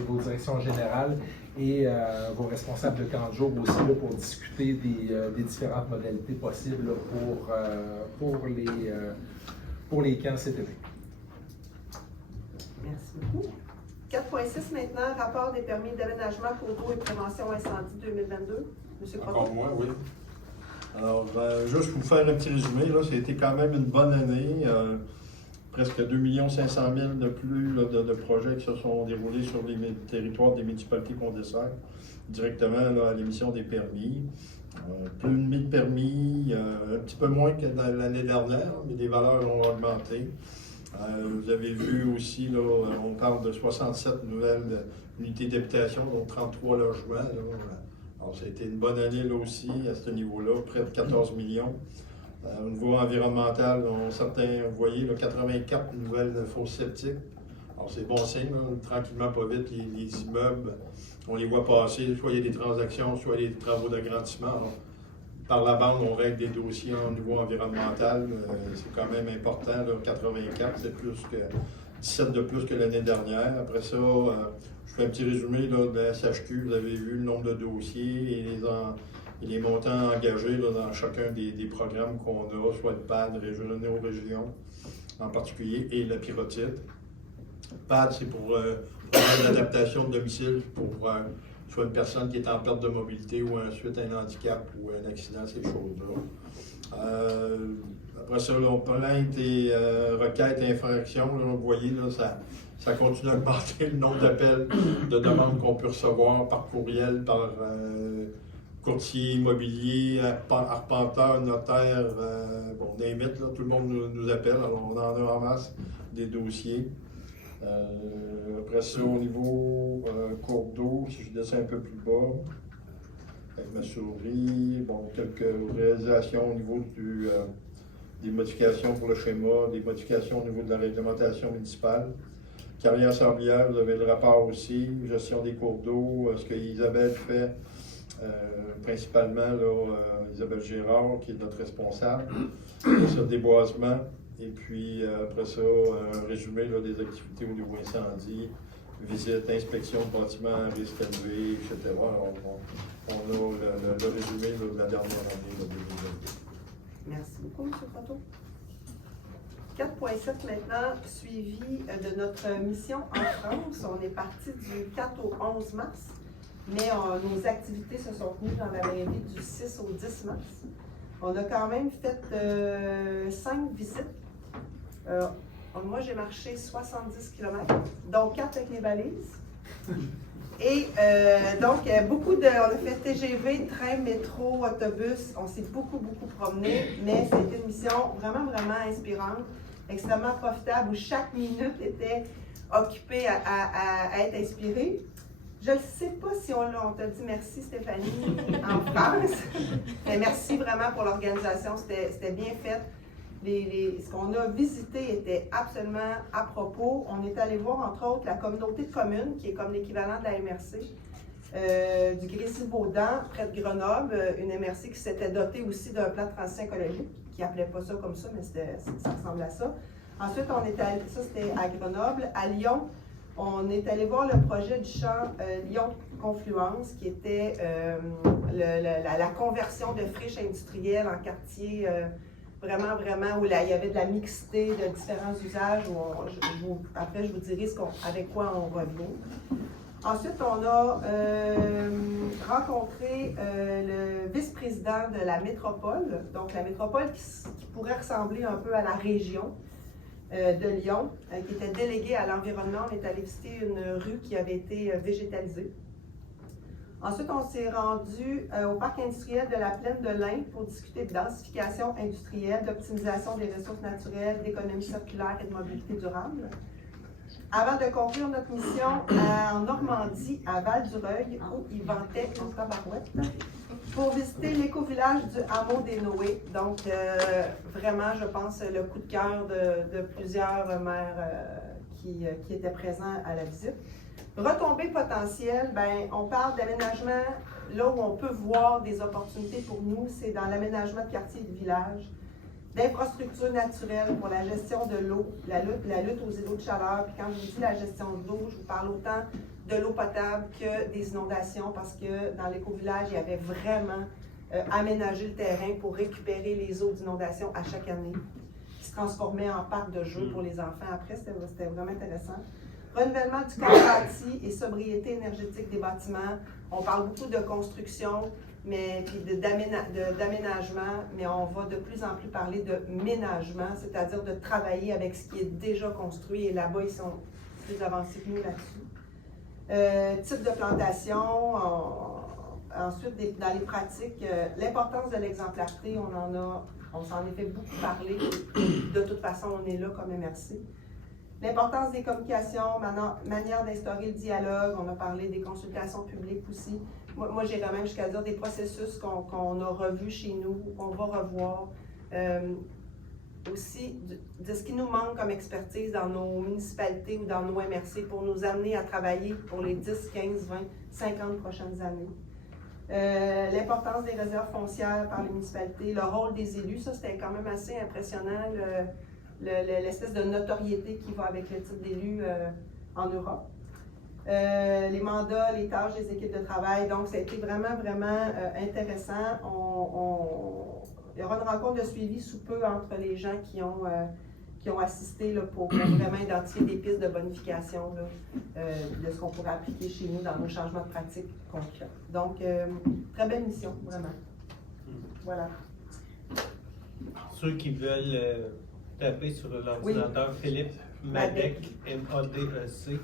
vos directions générales et vos responsables de camp de jour aussi là, pour discuter des différentes modalités possibles là, pour les camps cet été. Merci beaucoup. 4.6 maintenant, rapport des permis d'aménagement pour eau et prévention incendie 2022. M. Croteau. Encore moi, oui. Alors, juste pour vous faire un petit résumé, là, ça a été quand même une bonne année. Presque 2 500 000 de plus là, de projets qui se sont déroulés sur les territoires des municipalités qu'on dessert, directement là, à l'émission des permis. Plus de 1000 permis, un petit peu moins que l'année dernière, mais les valeurs ont augmenté. Vous avez vu aussi, là, on parle de 67 nouvelles unités d'habitation, donc 33 logements. Là. Alors, ça a été une bonne année là aussi, à ce niveau-là, près de 14 millions. Au niveau environnemental, vous voyez, là, 84 nouvelles fosses septiques. Alors, c'est bon signe, là, tranquillement, pas vite, les immeubles, on les voit passer, soit il y a des transactions, soit il y a des travaux d'agrandissement. Alors, par la bande, on règle des dossiers au niveau environnemental, c'est quand même important, là, 84, c'est plus que 17 de plus que l'année dernière. Après ça, je fais un petit résumé là, de la SHQ, vous avez vu le nombre de dossiers et les montants engagés là, dans chacun des programmes qu'on a, soit le PAD, région en particulier, et la pyrotite. PAD, c'est pour l'adaptation de domicile pour soit une personne qui est en perte de mobilité ou ensuite un handicap ou un accident, ces choses-là. Après ça, là, plainte et requête et infraction, là, vous voyez, là, ça continue à augmenter le nombre d'appels, de demandes qu'on peut recevoir par courriel, par courtier immobilier, arpenteur, notaire, bon, name it, là, tout le monde nous appelle, alors on en a en masse des dossiers. Après ça, au niveau cours d'eau, si je descends un peu plus bas, avec ma souris, bon, quelques réalisations au niveau des modifications pour le schéma, des modifications au niveau de la réglementation municipale. Carrière sablière, vous avez le rapport aussi, gestion des cours d'eau, ce que Isabelle fait, principalement Isabelle Gérard, qui est notre responsable, sur le déboisement, et puis après ça, un résumé des activités au niveau incendie, visite, inspection de bâtiments à risque élevé, etc. Alors, on a le résumé de la dernière année de 2022. Merci beaucoup, M. Proto. 4.7 maintenant, suivi de notre mission en France. On est parti du 4 au 11 mars, mais nos activités se sont tenues dans la vraie vie du 6 au 10 mars. On a quand même fait 5 visites. Moi, j'ai marché 70 km, dont 4 avec les valises. Et donc, on a fait TGV, train, métro, autobus. On s'est beaucoup promené, mais c'était une mission vraiment inspirante, extrêmement profitable, où chaque minute était occupée à être inspirée. Je ne sais pas si on t'a dit merci, Stéphanie, en France, mais merci vraiment pour l'organisation. C'était bien fait. Ce qu'on a visité était absolument à propos. On est allé voir, entre autres, la communauté de communes, qui est comme l'équivalent de la MRC, du Grécy-Vaudan, près de Grenoble, une MRC qui s'était dotée aussi d'un plan de transition écologique, qui n'appelait pas ça comme ça, mais ça ressemble à ça. Ensuite, on est allé, ça c'était à Grenoble. À Lyon, on est allé voir le projet du champ Lyon-Confluence, qui était la conversion de friches industrielles en quartier vraiment où il y avait de la mixité de différents usages. Après, je vous dirai avec quoi on revient. Ensuite, on a rencontré le vice-président de la métropole, donc la métropole qui pourrait ressembler un peu à la région de Lyon, qui était délégué à l'environnement. On est allé visiter une rue qui avait été végétalisée. Ensuite, on s'est rendu au parc industriel de la Plaine de l'Ain pour discuter de densification industrielle, d'optimisation des ressources naturelles, d'économie circulaire et de mobilité durable. Avant de conclure notre mission en Normandie, à Val-du-Reuil, où il ventait en tabarouette, pour visiter l'éco-village du Hameau des Noé. Donc, vraiment, je pense, le coup de cœur de plusieurs maires qui étaient présents à la visite. Retombées potentielles, on parle d'aménagement, là où on peut voir des opportunités pour nous, c'est dans l'aménagement de quartiers et de villages, d'infrastructures naturelles pour la gestion de l'eau, la lutte aux îlots de chaleur. Puis quand je vous dis la gestion de l'eau, je vous parle autant de l'eau potable que des inondations, parce que dans l'éco-village, il y avait vraiment aménagé le terrain pour récupérer les eaux d'inondation à chaque année, qui se transformaient en parc de jeux pour les enfants après. C'était vraiment intéressant. Renouvellement du corps bâti et sobriété énergétique des bâtiments. On parle beaucoup de construction, puis d'aménagement, mais on va de plus en plus parler de ménagement, c'est-à-dire de travailler avec ce qui est déjà construit, et là-bas, ils sont plus avancés que nous là-dessus. Type de plantation, ensuite, dans les pratiques, l'importance de l'exemplarité, on s'en est fait beaucoup parler. De toute façon, on est là comme MRC. L'importance des communications, manière d'instaurer le dialogue, on a parlé des consultations publiques aussi. Moi j'irais même jusqu'à dire des processus qu'on a revus chez nous, qu'on va revoir. Aussi, de ce qui nous manque comme expertise dans nos municipalités ou dans nos MRC pour nous amener à travailler pour les 10, 15, 20, 50 prochaines années. L'importance des réserves foncières par les municipalités, le rôle des élus, ça c'était quand même assez impressionnant. L'espèce de notoriété qui va avec le titre d'élu en Europe. Les mandats, les tâches des équipes de travail, donc ça a été vraiment intéressant. Il y aura une rencontre de suivi sous peu entre les gens qui ont assisté là, pour vraiment identifier des pistes de bonification là, de ce qu'on pourrait appliquer chez nous dans nos changements de pratiques concrets. Donc, très belle mission, vraiment. Voilà. Ceux qui veulent taper sur l'ordinateur Philippe Madec, M-A-D-E-C.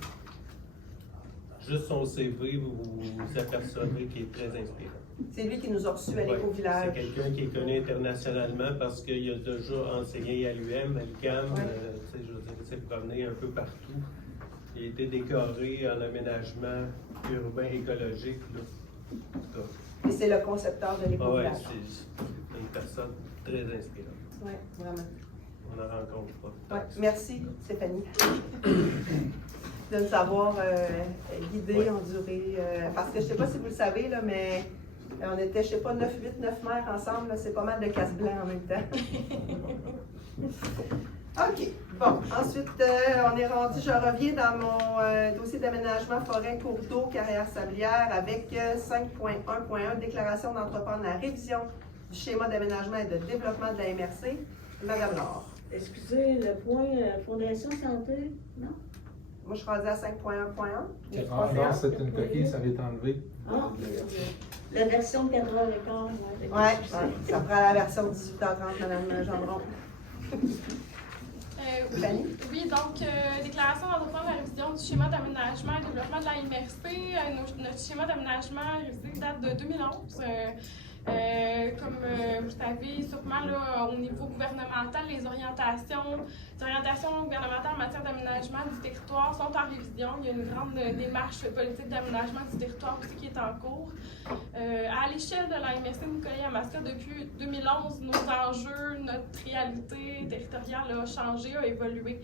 Juste son CV, vous apercevez qu'il est très inspirant. C'est lui qui nous a reçus à l'éco-village. C'est quelqu'un qui est connu internationalement parce qu'il a déjà enseigné à l'UM, à l'UQAM. Je veux dire, il s'est promené un peu partout. Il a été décoré en aménagement urbain écologique. Là. Et c'est le concepteur de l'éco-village. C'est une personne très inspirant. Oui, vraiment. On en rencontre pas. Ouais. Merci, Stéphanie, de nous avoir guidés, endurés. Parce que je ne sais pas si vous le savez, là, mais on était, je ne sais pas, 9 mères ensemble. C'est pas mal de casse blanc en même temps. OK. Bon, ensuite, on est rendu, je reviens dans mon dossier d'aménagement forêt, cours d'eau, carrière sablière avec 5.1.1, déclaration d'entreprendre la révision du schéma d'aménagement et de développement de la MRC. Madame Laure. Excusez, le point Fondation Santé, non? Moi, je suis rendue à 5.1.1. Ah non, c'est une coquille, ça vient enlevé. Ah, la version de 4h15. Oui, ça prend la version 18h30, Madame Gendron. Oui, donc, déclaration d'entreprendre la révision du schéma d'aménagement et développement de la MRC. Notre schéma d'aménagement révisé date de 2011. Comme vous savez, sûrement là, au niveau gouvernemental, les orientations gouvernementales en matière d'aménagement du territoire sont en révision. Il y a une grande démarche politique d'aménagement du territoire aussi qui est en cours. À l'échelle de la MRC Nicolet-Yamaska, depuis 2011, nos enjeux, notre réalité territoriale a changé, a évolué.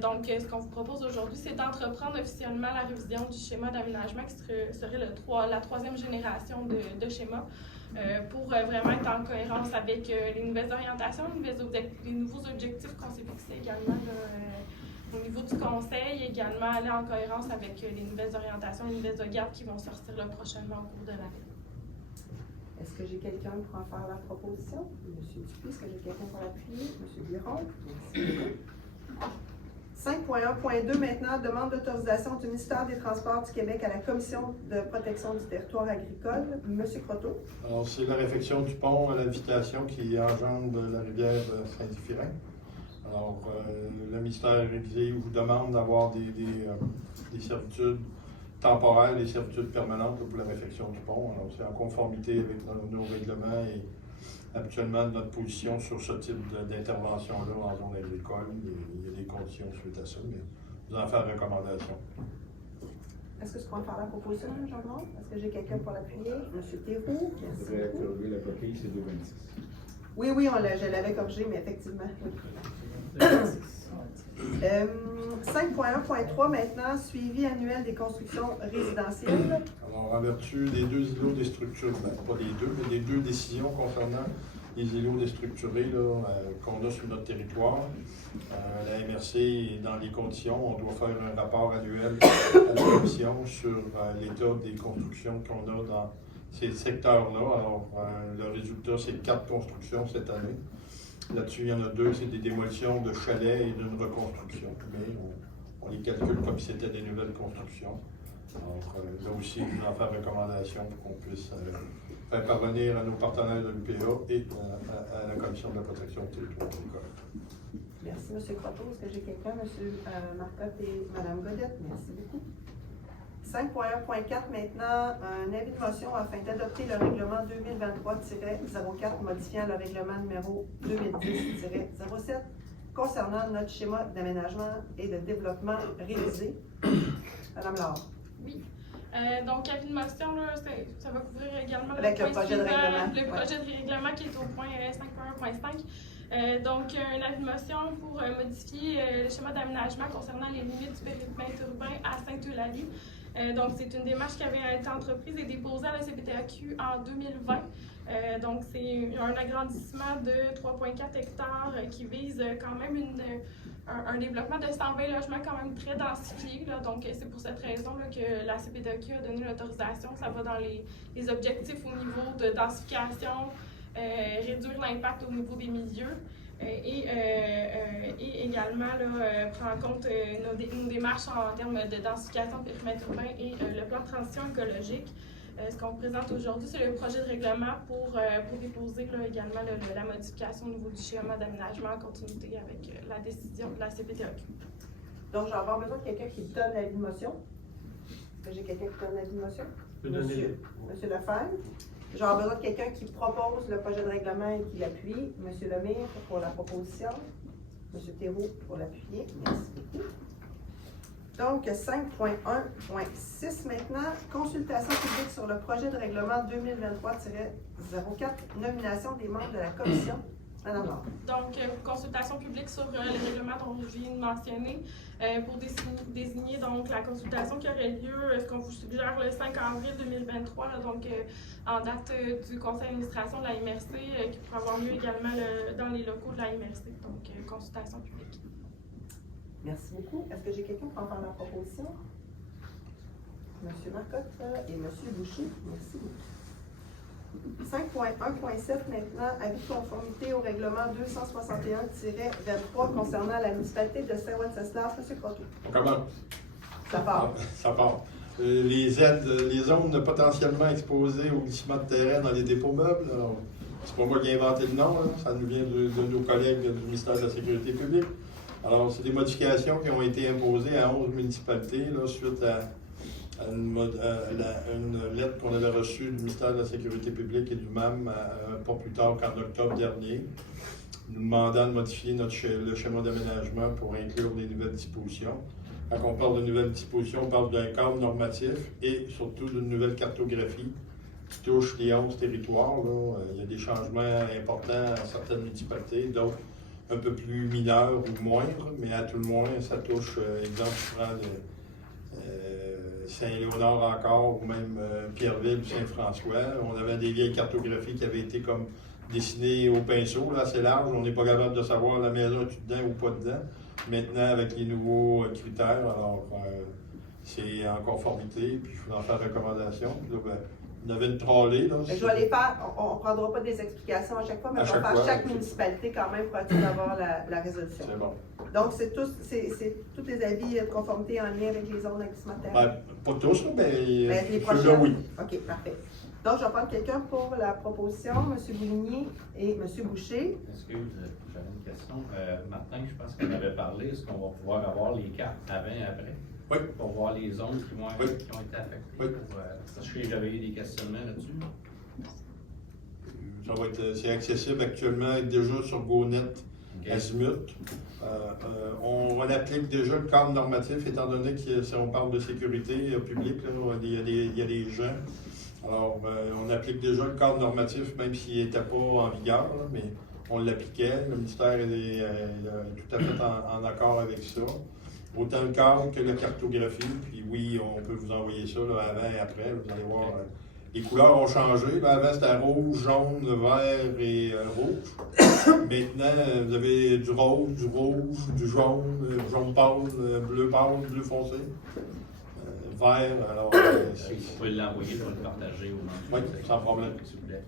Donc, ce qu'on vous propose aujourd'hui, c'est d'entreprendre officiellement la révision du schéma d'aménagement qui serait la troisième génération de schéma. Pour vraiment être en cohérence avec les nouvelles orientations, les nouveaux objectifs qu'on s'est fixés également au niveau du conseil, également aller en cohérence avec les nouvelles orientations, les nouvelles regards qui vont sortir là, prochainement au cours de l'année. Est-ce que j'ai quelqu'un pour en faire la proposition? Monsieur Dupuis, est-ce que j'ai quelqu'un pour l'appuyer? Monsieur Biron? Merci. 5.1.2 maintenant, demande d'autorisation du ministère des Transports du Québec à la Commission de protection du territoire agricole. Monsieur Croteau. Alors, c'est la réfection du pont à l'habitation qui engendre la rivière Saint-Différin. Alors, le ministère révisé vous demande d'avoir des servitudes temporaires, des servitudes permanentes pour la réfection du pont. Alors, c'est en conformité avec nos règlements et habituellement notre position sur ce type d'intervention-là en zone agricole. Il y a des conditions suite à ça, mais vous en faire recommandation. Est-ce que je peux en faire la proposition, Jean-Claude? Est-ce que j'ai quelqu'un pour l'appuyer? Monsieur Théroux, merci beaucoup. La coquille, c'est 2,26. Oui, je l'avais corrigé, mais effectivement. 5.1.3 maintenant, suivi annuel des constructions résidentielles. Alors, en vertu des deux îlots déstructurés, pas les deux, mais des deux décisions concernant les îlots déstructurés qu'on a sur notre territoire, la MRC est dans les conditions, on doit faire un rapport annuel à la Commission sur l'état des constructions qu'on a dans ces secteurs-là. Alors, le résultat, c'est 4 constructions cette année. Là-dessus, il y en a 2, c'est des démolitions de chalets et d'une reconstruction. Mais on les calcule comme si c'était des nouvelles constructions. Alors, là aussi, je vous en faire recommandation pour qu'on puisse faire parvenir à nos partenaires de l'UPA et à la Commission de la protection du territoire agricole. Merci, M. Croteau. Est-ce que j'ai quelqu'un? M. Marcotte et Mme Godette. Merci beaucoup. 5.1.4 maintenant, un avis de motion afin d'adopter le règlement 2023-04 modifiant le règlement numéro 2010-07 concernant notre schéma d'aménagement et de développement révisé. Madame Laure. Oui. Donc, avis de motion, là, ça va couvrir également avec le projet de règlement. Le projet de règlement qui est au point 5.1.5. Donc, un avis de motion pour modifier le schéma d'aménagement concernant les limites du périmètre urbain à Sainte-Eulalie. Donc, c'est une démarche qui avait été entreprise et déposée à la CPTAQ en 2020. Donc, c'est un agrandissement de 3,4 hectares qui vise quand même un développement de 120 logements quand même très densifié. Là. Donc, c'est pour cette raison là, que la CPTAQ a donné l'autorisation. Ça va dans les objectifs au niveau de densification, réduire l'impact au niveau des milieux. Et également là, prendre en compte nos démarches en termes de densification de périmètre urbain et le plan de transition écologique. Ce qu'on présente aujourd'hui, c'est le projet de règlement pour déposer là, également la modification au niveau du schéma d'aménagement en continuité avec la décision de la CPTAQ. Donc, je vais avoir besoin de quelqu'un qui donne l'avis de motion. Est-ce que j'ai quelqu'un qui donne l'avis de motion? Monsieur Lefebvre. J'ai besoin de quelqu'un qui propose le projet de règlement et qui l'appuie. Monsieur Lemire pour la proposition. Monsieur Théroux pour l'appuyer. Merci beaucoup. Donc, 5.1.6 maintenant, consultation publique sur le projet de règlement 2023-04, nomination des membres de la commission. Madame Laure. Donc, consultation publique sur le règlement dont je viens de mentionner pour désigner donc la consultation qui aurait lieu, ce qu'on vous suggère, le 5 avril 2023, là, donc en date du conseil d'administration de la MRC, qui pourra avoir lieu également dans les locaux de la MRC. Donc, consultation publique. Merci beaucoup. Est-ce que j'ai quelqu'un pour en faire la proposition? Monsieur Marcotte et Monsieur Boucher. Merci beaucoup. 5.1.7 maintenant, avis de conformité au règlement 261-23 concernant la municipalité de Saint-Wenceslas. Monsieur Croteau. On commence. Ça part. Ça part. Les aides, les zones potentiellement exposées au glissement de terrain dans les dépôts meubles. Alors, c'est pas moi qui ai inventé le nom, là. Ça nous vient de nos collègues du ministère de la Sécurité publique. Alors, c'est des modifications qui ont été imposées à 11 municipalités là, suite à une lettre qu'on avait reçue du ministère de la Sécurité publique et du MAM pas plus tard qu'en octobre dernier, nous demandant de modifier le schéma d'aménagement pour inclure des nouvelles dispositions. Quand on parle de nouvelles dispositions, on parle d'un cadre normatif et surtout d'une nouvelle cartographie qui touche les 11 territoires. Là. Il y a des changements importants à certaines municipalités, d'autres un peu plus mineurs ou moindres, mais à tout le moins, ça touche, exemple, je prends Saint-Léonard encore, ou même Pierreville ou Saint-François. On avait des vieilles cartographies qui avaient été comme dessinées au pinceau, là, assez large. On n'est pas capable de savoir la maison est-tu dedans ou pas dedans. Maintenant, avec les nouveaux critères, alors c'est en conformité, puis il faut en faire recommandation. Puis là, ben, on avait une trolley. Là, je vais les faire, on ne prendra pas des explications à chaque fois, mais on va faire chaque municipalité quand même pour être sûr d'avoir la résolution. C'est bon. Donc, c'est tous les avis de conformité en lien avec les zones d'acquisition de terrain? Pas tous, mais les prochains, là, oui. OK, parfait. Donc, je vais prendre quelqu'un pour la proposition, M. Bouligny et M. Boucher. Excuse, j'avais une question. Martin, je pense qu'on avait parlé, est-ce qu'on va pouvoir avoir les cartes avant et après? Oui. Pour voir les zones qui ont été affectées? Oui. Parce que j'avais eu des questionnements là-dessus. C'est accessible actuellement déjà sur GoNet, Azimut. On applique déjà le cadre normatif, étant donné qu'on parle de sécurité publique, là, il y a des gens. Alors, on applique déjà le cadre normatif, même s'il n'était pas en vigueur, là, mais on l'appliquait. Le ministère est tout à fait en accord avec ça. Autant le cadre que la cartographie. Puis oui, on peut vous envoyer ça là, avant et après. Vous allez voir. Les couleurs ont changé. Là, avant, c'était rouge, jaune, vert et rouge. Maintenant, vous avez du rose, du jaune, jaune pâle, bleu foncé, vert. Alors, vous pouvez l'envoyer pour le partager au nom. Oui, sans problème. S'il vous plaît.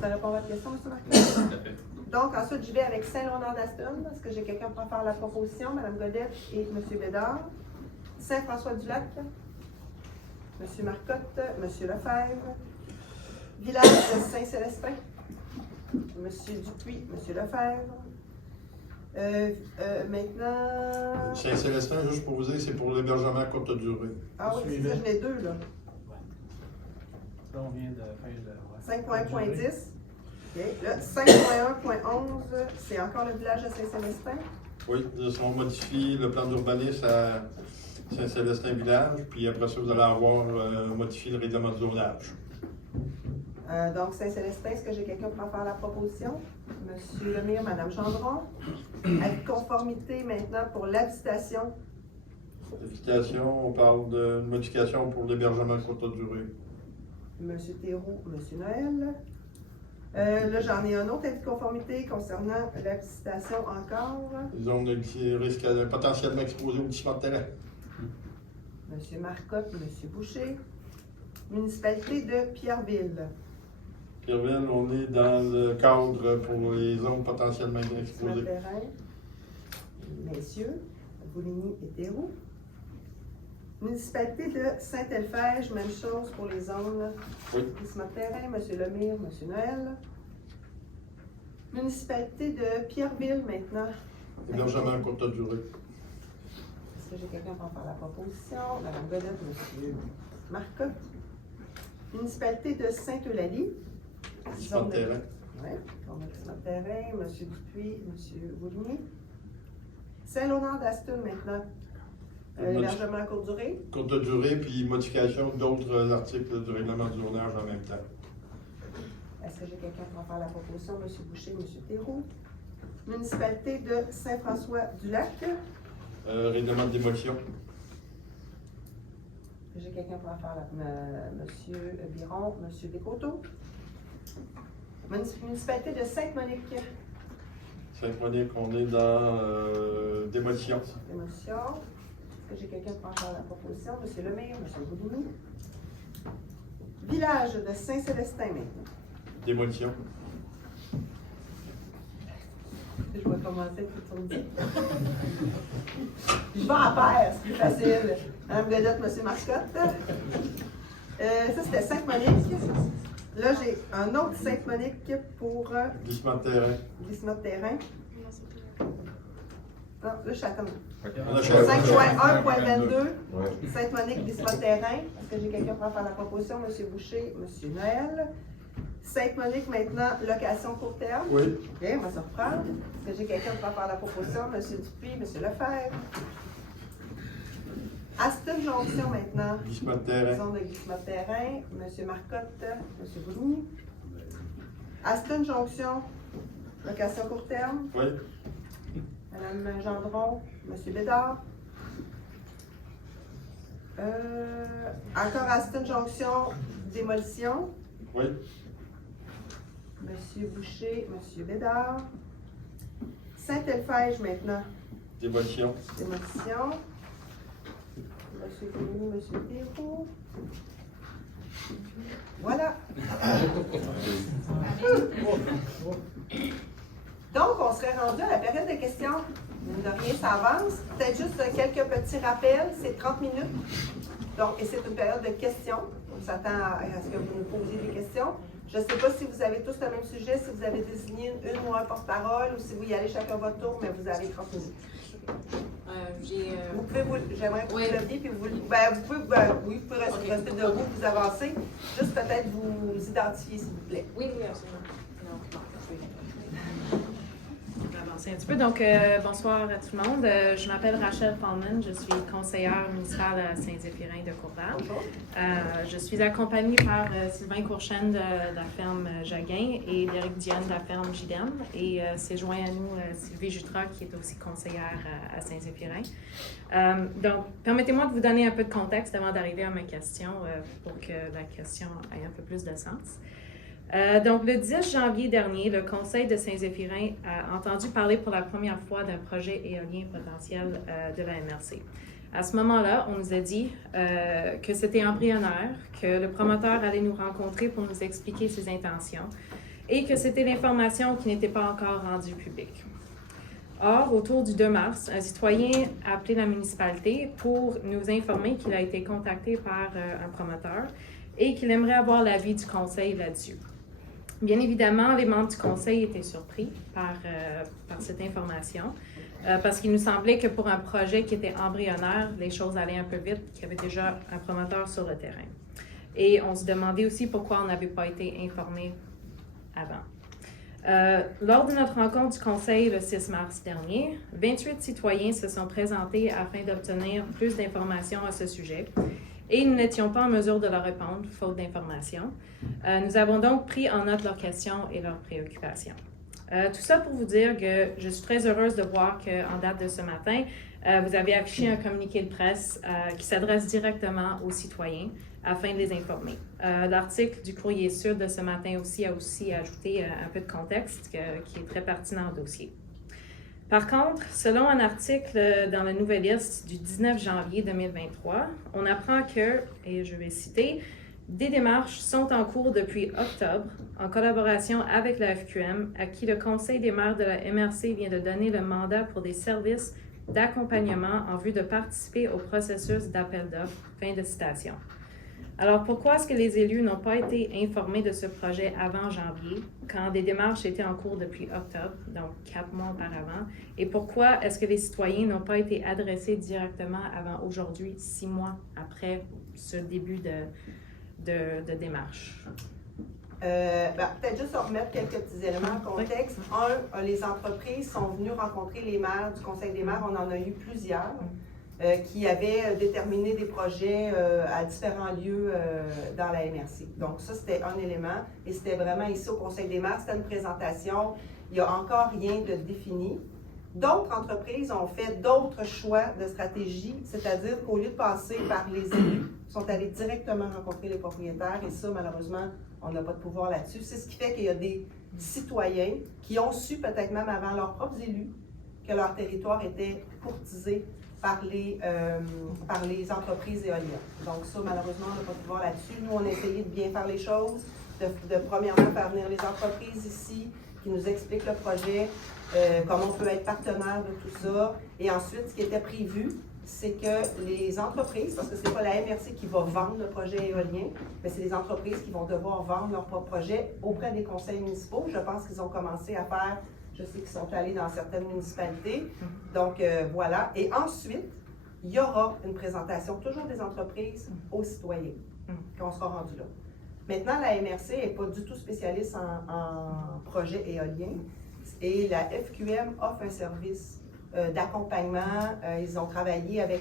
Ça répond à votre question, M. Martin? Tout à fait. Donc, ensuite, j'y vais avec Saint-Léonard-d'Aston. Est-ce que j'ai quelqu'un pour faire la proposition? Mme Godette et M. Bédard. Saint-François-du-Lac. M. Marcotte. M. Lefebvre. Village de Saint-Célestin. M. Dupuis. M. Lefebvre. Maintenant... Saint-Célestin, juste pour vous dire, c'est pour l'hébergement à courte durée. Ah oui, c'est ça, j'en ai deux, là. Là, on vient de faire le... 5.1.10. Okay. Là, 5.1.11, c'est encore le village de Saint-Célestin. Oui, on modifie le plan d'urbanisme à Saint-Célestin-Village, puis après ça, vous allez avoir modifié le règlement de zonage. Donc, Saint-Célestin, est-ce que j'ai quelqu'un pour en faire la proposition? Monsieur Lemire, Madame Gendron. Avis de conformité maintenant pour l'habitation. L'habitation, on parle de modification pour l'hébergement de courte durée. Monsieur Théroux, Monsieur Noël. Là, j'en ai un autre avis de conformité concernant l'habitation encore. Les zones qui risquent potentiellement exposées au glissement de terrain. Monsieur Marcotte, Monsieur Boucher. Municipalité de Pierreville. Pierreville, on est dans le cadre pour les zones potentiellement exposées. Terrain. Messieurs, Bouligny et Théroux. Municipalité de Saint-Elphège, même chose pour les zones. Oui. Glissement de terrain, M. Lemire, M. Noël. Municipalité de Pierreville maintenant. Hébergement à courte durée. Est-ce que j'ai quelqu'un pour faire la proposition? Mme Godette, M. Marcotte. Municipalité de Sainte-Eulalie. Glissement de terrain. Oui, on a glissement de terrain, M. Dupuis, M. Bouligny. Saint-Léonard-d'Aston maintenant. L'hébergement à courte durée. Courte durée, puis modification d'autres articles du règlement du zonage en même temps. Est-ce que j'ai quelqu'un pour en faire la proposition? M. Boucher, M. Théroux. Municipalité de Saint-François-du-Lac. Règlement de démolition. J'ai quelqu'un pour en faire M. Biron, M. Descoteaux. Municipalité de Sainte-Monique. Saint-Monique, on est dans démolition. Démolition. Est-ce que j'ai quelqu'un pour en faire la proposition? M. Lemire, M. Boudounou. Village de Saint-Célestin maintenant. Démolition. Je vais commencer tout le tour. Je vais en paire, c'est plus facile. Mme Godette, M. Mascotte. Ça, c'était Sainte-Monique. Là, j'ai un autre Sainte-Monique pour Glissement de terrain. glissement de terrain. Non, là, je suis à comme On achète. 5.1.22. Sainte-Monique, glissement de terrain. Est-ce que j'ai quelqu'un pour en faire la proposition? M. Boucher, M. Noël. Sainte-Monique, maintenant, location court terme. Oui. OK, on va se reprendre. Est-ce que j'ai quelqu'un pour en faire la proposition? M. Dupuis, M. Lefebvre. Aston Jonction, maintenant. Glissement de terrain. Zone de glissement de terrain. M. Marcotte, M. Boudou. Aston Jonction, location court terme. Oui. Mme Gendron, M. Bédard. Encore Aston Jonction, démolition. Oui. M. Boucher, M. Bédard. Saint-Elphège maintenant, Démolition. démolition. M. Boudou, M. Théroux. Voilà. Donc, on serait rendu à la période de questions. Mine de rien, ça avance. Peut-être juste quelques petits rappels. C'est 30 minutes. Donc, et c'est une période de questions. On s'attend à ce que vous nous posiez des questions. Je ne sais pas si vous avez tous le même sujet, si vous avez désigné une ou un porte-parole, ou si vous y allez chacun votre tour, mais vous avez 30 minutes. Vous pouvez j'aimerais que vous leviez, puis vous pouvez rester debout, vous avancez. Juste peut-être vous identifier, s'il vous plaît. Oui, absolument. Non, je vais avancer un petit peu. Donc, bonsoir à tout le monde. Je m'appelle Rachel Fallman. Je suis conseillère municipale à Saint-Zéphirin de Courval. Je suis accompagnée par Sylvain Courchaine de la ferme Jaguin et Derek Dionne de la ferme Gidem. Et s'est joint à nous Sylvie Jutras, qui est aussi conseillère à Saint-Zéphirin. Donc, permettez-moi de vous donner un peu de contexte avant d'arriver à ma question pour que la question ait un peu plus de sens. Donc, le 10 janvier dernier, le Conseil de Saint-Zéphirin a entendu parler pour la première fois d'un projet éolien potentiel de la MRC. À ce moment-là, on nous a dit que c'était embryonnaire, que le promoteur allait nous rencontrer pour nous expliquer ses intentions et que c'était l'information qui n'était pas encore rendue publique. Or, autour du 2 mars, un citoyen a appelé la municipalité pour nous informer qu'il a été contacté par un promoteur et qu'il aimerait avoir l'avis du conseil là-dessus. Bien évidemment, les membres du conseil étaient surpris par cette information parce qu'il nous semblait que pour un projet qui était embryonnaire, les choses allaient un peu vite, qu'il y avait déjà un promoteur sur le terrain. Et on se demandait aussi pourquoi on n'avait pas été informé avant. Lors de notre rencontre du conseil le 6 mars dernier, 28 citoyens se sont présentés afin d'obtenir plus d'informations à ce sujet. Et nous n'étions pas en mesure de leur répondre, faute d'informations. Nous avons donc pris en note leurs questions et leurs préoccupations. Tout ça pour vous dire que je suis très heureuse de voir qu'en date de ce matin, vous avez affiché un communiqué de presse qui s'adresse directement aux citoyens afin de les informer. L'article du Courrier Sud de ce matin aussi a ajouté un peu de contexte qui est très pertinent au dossier. Par contre, selon un article dans la Nouvelliste du 19 janvier 2023, on apprend que, et je vais citer, des démarches sont en cours depuis octobre en collaboration avec la FQM, à qui le Conseil des maires de la MRC vient de donner le mandat pour des services d'accompagnement en vue de participer au processus d'appel d'offres. Fin de citation. Alors, pourquoi est-ce que les élus n'ont pas été informés de ce projet avant janvier, quand des démarches étaient en cours depuis octobre, donc 4 mois auparavant? Et pourquoi est-ce que les citoyens n'ont pas été adressés directement avant aujourd'hui, 6 mois après ce début de démarche? Peut-être juste remettre quelques petits éléments en contexte. Les entreprises sont venues rencontrer les maires du Conseil des maires. On en a eu plusieurs. qui avait déterminé des projets à différents lieux dans la MRC. Donc ça, c'était un élément. Et c'était vraiment ici au Conseil des maires, c'était une présentation. Il n'y a encore rien de défini. D'autres entreprises ont fait d'autres choix de stratégie, c'est-à-dire qu'au lieu de passer par les élus, ils sont allés directement rencontrer les propriétaires et ça, malheureusement, on n'a pas de pouvoir là-dessus. C'est ce qui fait qu'il y a des citoyens qui ont su, peut-être même avant leurs propres élus, que leur territoire était courtisé par les entreprises éoliennes. Donc ça, malheureusement, on n'a pas de pouvoir là-dessus. Nous, on a essayé de bien faire les choses, de premièrement faire venir les entreprises ici, qui nous expliquent le projet, comment on peut être partenaire de tout ça. Et ensuite, ce qui était prévu, c'est que les entreprises, parce que ce n'est pas la MRC qui va vendre le projet éolien, mais c'est les entreprises qui vont devoir vendre leur propre projet auprès des conseils municipaux. Je pense qu'ils ont commencé à faire, je sais qu'ils sont allés dans certaines municipalités. Donc, voilà. Et ensuite, il y aura une présentation, toujours des entreprises, aux citoyens, quand on sera rendu là. Maintenant, la MRC n'est pas du tout spécialiste en projet éolien et la FQM offre un service d'accompagnement. Ils ont travaillé avec,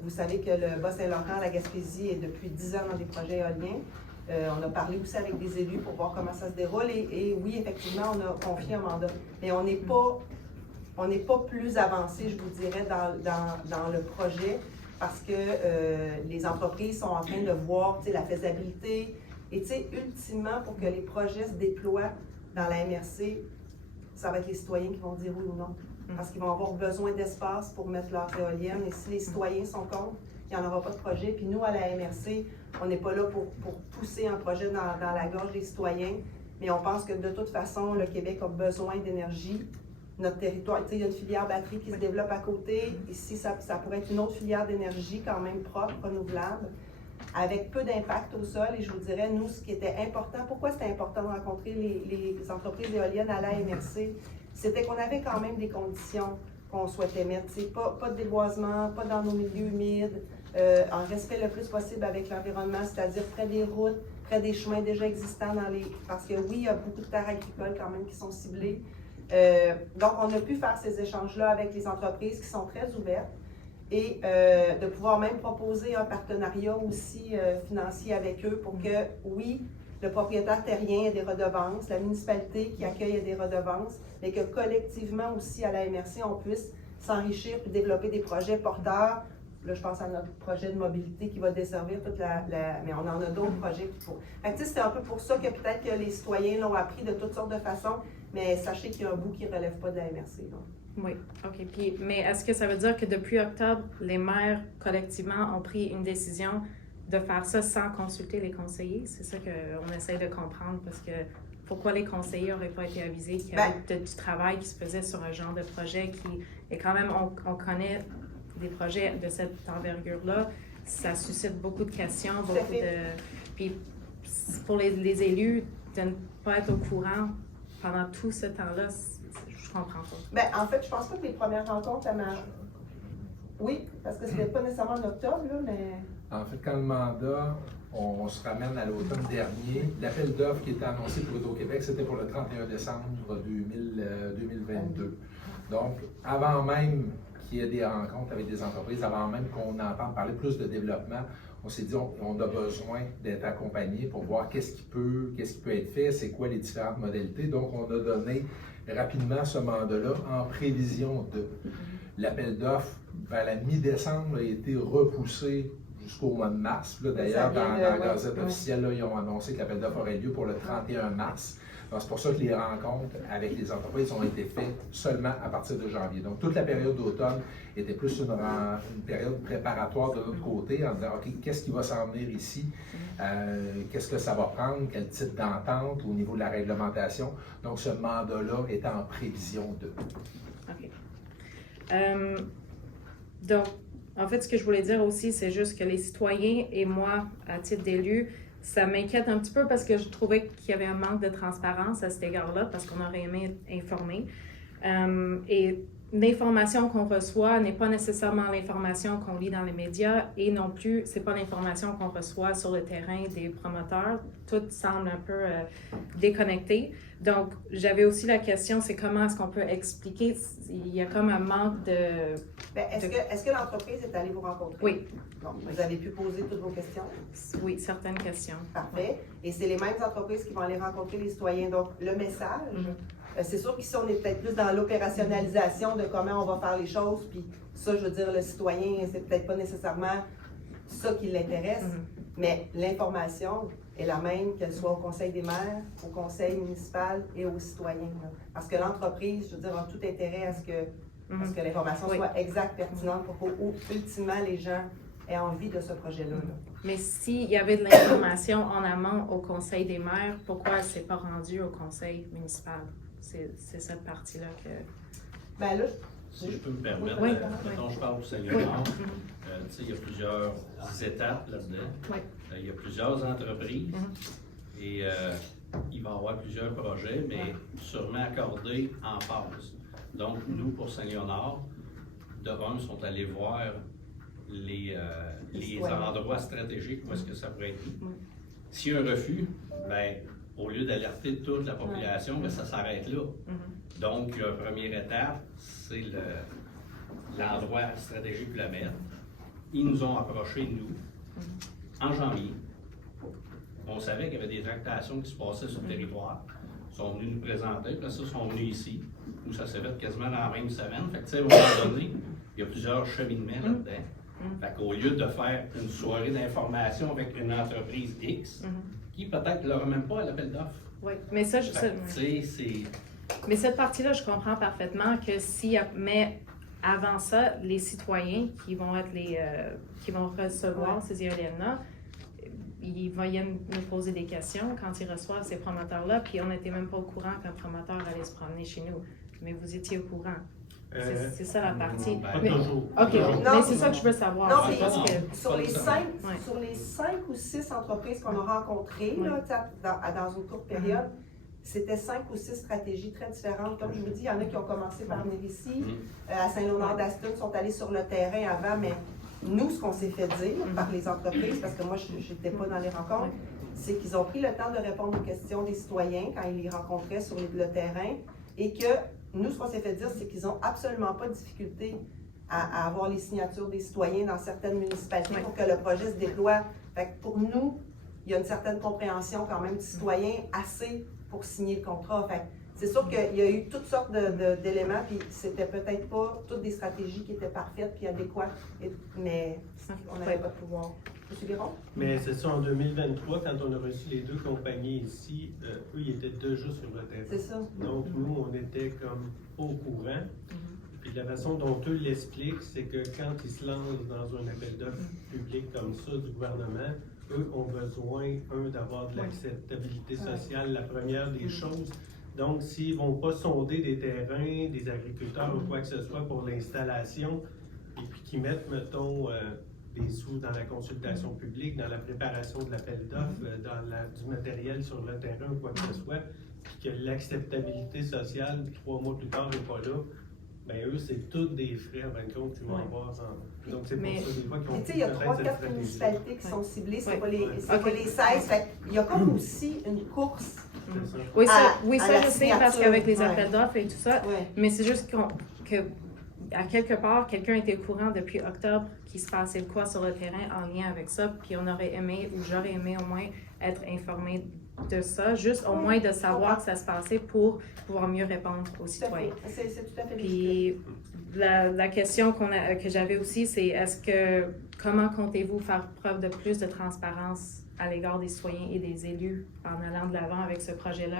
vous savez que le Bas-Saint-Laurent, la Gaspésie est depuis 10 ans dans des projets éoliens. On a parlé aussi avec des élus pour voir comment ça se déroule et oui, effectivement, on a confié un mandat. Mais on n'est pas plus avancé, je vous dirais, dans le projet parce que les entreprises sont en train de voir la faisabilité. Et tu sais, ultimement, pour que les projets se déploient dans la MRC, ça va être les citoyens qui vont dire oui ou non. Parce qu'ils vont avoir besoin d'espace pour mettre leur éolienne. Et si les citoyens sont contre, il n'y en aura pas de projet. Puis nous, à la MRC, on n'est pas là pour pousser un projet dans la gorge des citoyens. Mais on pense que de toute façon, le Québec a besoin d'énergie. Notre territoire, tu sais, il y a une filière batterie qui se développe à côté. Ici, ça pourrait être une autre filière d'énergie quand même propre, renouvelable, avec peu d'impact au sol. Et je vous dirais, nous, ce qui était important, pourquoi c'était important de rencontrer les entreprises éoliennes à la MRC, c'était qu'on avait quand même des conditions qu'on souhaitait mettre. Pas de déboisement, pas dans nos milieux humides, en respect le plus possible avec l'environnement, c'est-à-dire près des routes, près des chemins déjà existants parce que oui, il y a beaucoup de terres agricoles quand même qui sont ciblées. Donc, on a pu faire ces échanges-là avec les entreprises qui sont très ouvertes. Et de pouvoir même proposer un partenariat aussi financier avec eux pour que, oui, le propriétaire terrien ait des redevances, la municipalité qui accueille ait des redevances, mais que collectivement aussi à la MRC, on puisse s'enrichir et développer des projets porteurs. Là, je pense à notre projet de mobilité qui va desservir toute mais on en a d'autres projets qu'il faut. Fait que, c'est un peu pour ça que peut-être que les citoyens l'ont appris de toutes sortes de façons, mais sachez qu'il y a un bout qui ne relève pas de la MRC. Donc. Oui, OK. Mais est-ce que ça veut dire que depuis octobre, les maires, collectivement, ont pris une décision de faire ça sans consulter les conseillers? C'est ça qu'on essaie de comprendre, parce que pourquoi les conseillers n'auraient pas été avisés qu'il y avait du travail qui se faisait sur un genre de projet qui est quand même, on connaît des projets de cette envergure-là, ça suscite beaucoup de questions, Puis pour les élus, de ne pas être au courant pendant tout ce temps-là, je comprends pas. Bien, en fait, je pense pas que les premières rencontres, oui, parce que c'était pas nécessairement en octobre, là, mais... En fait, quand le mandat, on se ramène à l'automne dernier, l'appel d'offres qui était annoncé pour Hydro-Québec, c'était pour le 31 décembre 2022. Donc, avant même qu'il y ait des rencontres avec des entreprises, avant même qu'on entende parler plus de développement, on s'est dit on a besoin d'être accompagné pour voir qu'est-ce qui peut être fait, c'est quoi les différentes modalités. Donc, on a donné rapidement ce mandat-là en prévision de l'appel d'offres vers la mi-décembre a été repoussé jusqu'au mois de mars. D'ailleurs, dans la Gazette officielle, là, ils ont annoncé que l'appel d'offres aurait lieu pour le 31 mars. C'est pour ça que les rencontres avec les entreprises ont été faites seulement à partir de janvier. Donc, toute la période d'automne était plus une période préparatoire de notre côté, en disant, OK, qu'est-ce qui va s'en venir ici? Qu'est-ce que ça va prendre? Quel type d'entente au niveau de la réglementation? Donc, ce mandat-là est en prévision de. OK. Donc, en fait, ce que je voulais dire aussi, c'est juste que les citoyens et moi, à titre d'élu, ça m'inquiète un petit peu parce que je trouvais qu'il y avait un manque de transparence à cet égard-là, parce qu'on aurait aimé être informé. Et l'information qu'on reçoit n'est pas nécessairement l'information qu'on lit dans les médias et non plus, c'est pas l'information qu'on reçoit sur le terrain des promoteurs. Tout semble un peu déconnecté. Donc, j'avais aussi la question, c'est comment est-ce qu'on peut expliquer, il y a comme un manque de... Ben, est-ce que l'entreprise est allée vous rencontrer? Oui. Bon, vous avez pu poser toutes vos questions? Oui, certaines questions. Parfait. Et c'est les mêmes entreprises qui vont aller rencontrer les citoyens. Donc, le message, c'est sûr qu'ici, on est peut-être plus dans l'opérationnalisation de comment on va faire les choses. Puis ça, je veux dire, le citoyen, c'est peut-être pas nécessairement ça qui l'intéresse. Mais l'information est la même, qu'elle soit au conseil des maires, au conseil municipal et aux citoyens. Là. Parce que l'entreprise, je veux dire, a tout intérêt à ce que l'information soit exacte, pertinente, pour qu'ultimement les gens aient envie de ce projet-là. Là. Mais s'il y avait de l'information en amont au conseil des maires, pourquoi elle ne s'est pas rendue au conseil municipal? C'est cette partie-là que... Ben là, Si je peux me permettre, Oui. mettons, je parle pour Saint-Léonard. Tu sais, il y a plusieurs étapes là-dedans. Oui. Il y a plusieurs entreprises et il va y avoir plusieurs projets, mais sûrement accordés en phase. Donc, nous, pour Saint-Léonard, de un, sont allés voir les endroits stratégiques où est-ce que ça pourrait être. S'il y a un refus, ben, au lieu d'alerter toute la population, ben, ça s'arrête là. Donc, la première étape, c'est l'endroit stratégique pour la mettre. Ils nous ont approchés, nous, en janvier. On savait qu'il y avait des tractations qui se passaient sur le territoire. Ils sont venus nous présenter, puis ça, ils sont venus ici, où ça s'est fait quasiment dans la même semaine. Fait que, tu sais, à un moment donné, il y a plusieurs cheminements là-dedans. Fait qu'au lieu de faire une soirée d'information avec une entreprise X, qui peut-être ne l'aura même pas à l'appel d'offres. Oui, mais ça, mais cette partie-là, je comprends parfaitement que mais avant ça, les citoyens qui vont être qui vont recevoir ces éoliennes-là, ils viennent nous poser des questions quand ils reçoivent ces promoteurs-là, puis on n'était même pas au courant qu'un promoteur allait se promener chez nous. Mais vous étiez au courant. C'est ça la partie. Pas toujours. OK, mais c'est ça que je veux savoir. Non, parce que... sur les 5 ou 6 entreprises qu'on a rencontrées là, dans une courte période, c'était 5 ou 6 stratégies très différentes. Comme je vous dis, il y en a qui ont commencé par venir ici. À Saint-Léonard-d'Aston, sont allés sur le terrain avant, mais nous, ce qu'on s'est fait dire par les entreprises, parce que moi, je n'étais pas dans les rencontres, c'est qu'ils ont pris le temps de répondre aux questions des citoyens quand ils les rencontraient sur le terrain et que nous, ce qu'on s'est fait dire, c'est qu'ils n'ont absolument pas de difficulté à avoir les signatures des citoyens dans certaines municipalités pour que le projet se déploie. Fait que pour nous, il y a une certaine compréhension quand même du citoyen assez pour signer le contrat. Fait que c'est sûr qu'il y a eu toutes sortes d'éléments, puis c'était peut-être pas toutes des stratégies qui étaient parfaites puis adéquates, mais on n'avait pas de pouvoir. M. Biron? Mais c'est ça, en 2023, quand on a reçu les 2 compagnies ici, eux, ils étaient déjà sur le terrain. C'est ça. Donc, nous, on était comme au courant. Puis la façon dont eux l'expliquent, c'est que quand ils se lancent dans un appel d'offres public comme ça du gouvernement, eux ont besoin, d'avoir de l'acceptabilité sociale, la première des choses. Donc, s'ils ne vont pas sonder des terrains, des agriculteurs ou quoi que ce soit pour l'installation, et puis qu'ils mettent, mettons, des sous dans la consultation publique, dans la préparation de l'appel d'offres, du matériel sur le terrain ou quoi que ce soit, puis que l'acceptabilité sociale, 3 mois plus tard, n'est pas là, bien eux, c'est tous des frais, en fin de compte, qu'ils vont avoir. Donc, c'est pour ça, des fois, qu'ils ont. Tu sais, il y a 3-4 municipalités qui sont ciblées, c'est pas les 16. Fait il y a comme aussi une course. Oui, ça je sais, parce qu'avec les appels d'offres et tout ça, mais c'est juste que à quelque part, quelqu'un était au courant depuis octobre qu'il se passait quoi sur le terrain en lien avec ça, puis on aurait aimé, ou j'aurais aimé au moins être informé de ça, juste au moins de savoir que ça se passait pour pouvoir mieux répondre aux citoyens. C'est tout à fait Puis la question que j'avais aussi, c'est comment comptez-vous faire preuve de plus de transparence à l'égard des citoyens et des élus en allant de l'avant avec ce projet-là?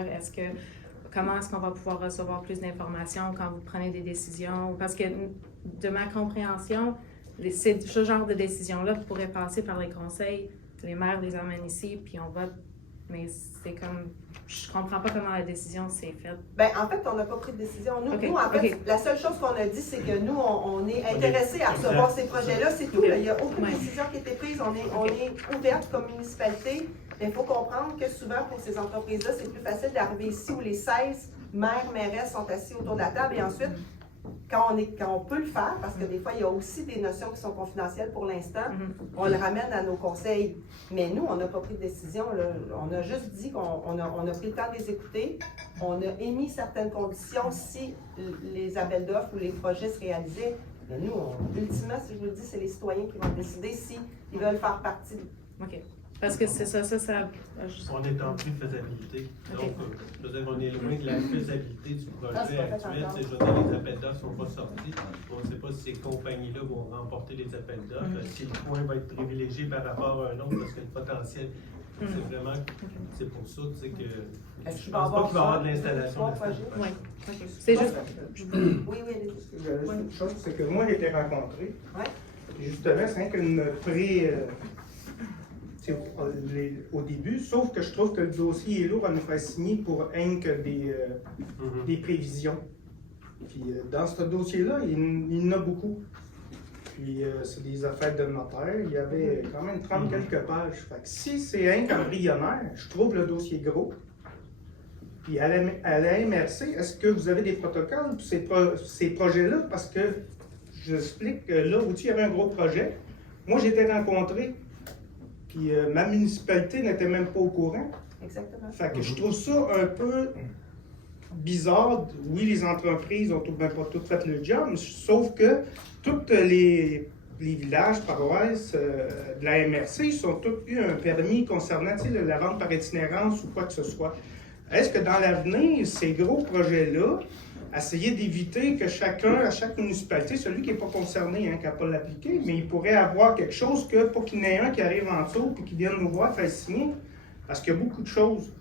Comment est-ce qu'on va pouvoir recevoir plus d'informations quand vous prenez des décisions? Parce que de ma compréhension, ce genre de décision-là pourrait passer par les conseils, les maires les amènent ici, puis on vote. Mais c'est comme, je comprends pas comment la décision s'est faite. Bien, en fait, on n'a pas pris de décision. Nous, en fait, la seule chose qu'on a dit, c'est que nous, on est intéressés à recevoir ces projets-là, c'est tout. Il n'y a aucune décision qui a été prise. On est ouverte comme municipalité. Mais il faut comprendre que souvent, pour ces entreprises-là, c'est plus facile d'arriver ici où les 16 maires, mairesses sont assis autour de la table et ensuite, quand on peut le faire, parce que des fois, il y a aussi des notions qui sont confidentielles pour l'instant, on le ramène à nos conseils. Mais nous, on n'a pas pris de décision. Là. On a juste dit qu'on a pris le temps de les écouter. On a émis certaines conditions si les appels d'offres ou les projets se réalisaient. Mais nous, ultimement, si je vous le dis, c'est les citoyens qui vont décider s'ils veulent faire partie. OK. Parce que c'est ça. On est en pré-faisabilité. Donc, je veux dire, on est loin de la faisabilité du projet c'est pas fait actuel. encore. Je veux dire, les appels d'offres ne sont pas sortis. On ne sait pas si ces compagnies-là vont remporter les appels d'offres, si le point va être privilégié par rapport à un autre, parce que le potentiel, c'est vraiment, c'est pour ça, tu sais, que je pense pas qu'il va y avoir de l'installation. Oui. OK. C'est juste. Oui, allez-y. Juste une chose, c'est que moi, j'ai été rencontré. Ouais. Justement, c'est qu'une au début, sauf que je trouve que le dossier est lourd à nous faire signer pour rien que des prévisions. Puis dans ce dossier-là, il y en a beaucoup. Puis c'est des affaires de notaire. Il y avait quand même 30 quelques pages. Fait que si c'est un embryonnaire, je trouve le dossier gros. Puis à la MRC, est-ce que vous avez des protocoles pour ces projets-là? Parce que j'explique que là où il y avait un gros projet, moi j'étais rencontré. Puis ma municipalité n'était même pas au courant. Exactement. Fait que je trouve ça un peu bizarre. Oui, les entreprises ont même pas toutes fait le job, sauf que tous les villages, paroisses de la MRC, ils ont tous eu un permis concernant la vente par itinérance ou quoi que ce soit. Est-ce que dans l'avenir, ces gros projets-là, essayer d'éviter que chacun, à chaque municipalité, celui qui n'est pas concerné, qui n'a pas l'appliqué, mais il pourrait avoir quelque chose que, pour qu'il y en ait un qui arrive en dessous et qui vienne nous voir faire signer, parce qu'il y a beaucoup de choses.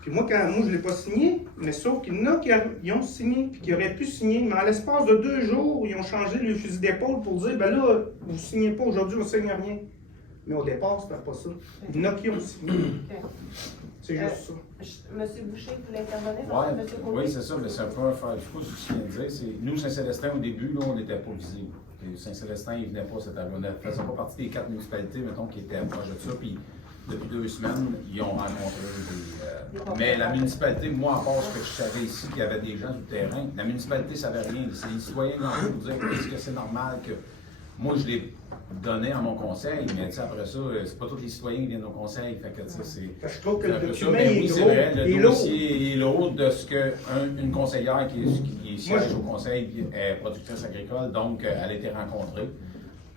Puis moi, je ne l'ai pas signé, mais sauf qu'il y en a qui ont signé, puis qui auraient pu signer, mais en l'espace de 2 jours, ils ont changé le fusil d'épaule pour dire, ben là, vous ne signez pas aujourd'hui, on ne signe rien. Mais au départ, c'était pas ça. Il y en a qui ont signé. C'est juste ça. Monsieur Boucher, vous voulez intervenir? Ouais, Monsieur Côté? oui, c'est ça, mais ça peut faire du coup, ce que je viens de dire. Nous, Saint-Célestin, au début, là, on n'était pas visible. Saint-Célestin, il ne venait pas cette année. On ne faisait pas partie des 4 municipalités, mettons, qui étaient proches de ça. Puis, depuis 2 semaines, ils ont rencontré des. Mais la municipalité, moi, à part ce que je savais ici, qu'il y avait des gens du terrain, la municipalité ne savait rien. C'est les citoyens qui ont pour dire est-ce que c'est normal que. Moi, je l'ai donné à mon conseil, mais après ça, c'est pas tous les citoyens qui viennent au conseil. Fait que, je trouve que le document est oui, gros, c'est vrai, le dossier est lourd de ce qu'une conseillère qui siège au conseil est productrice agricole, donc elle a été rencontrée.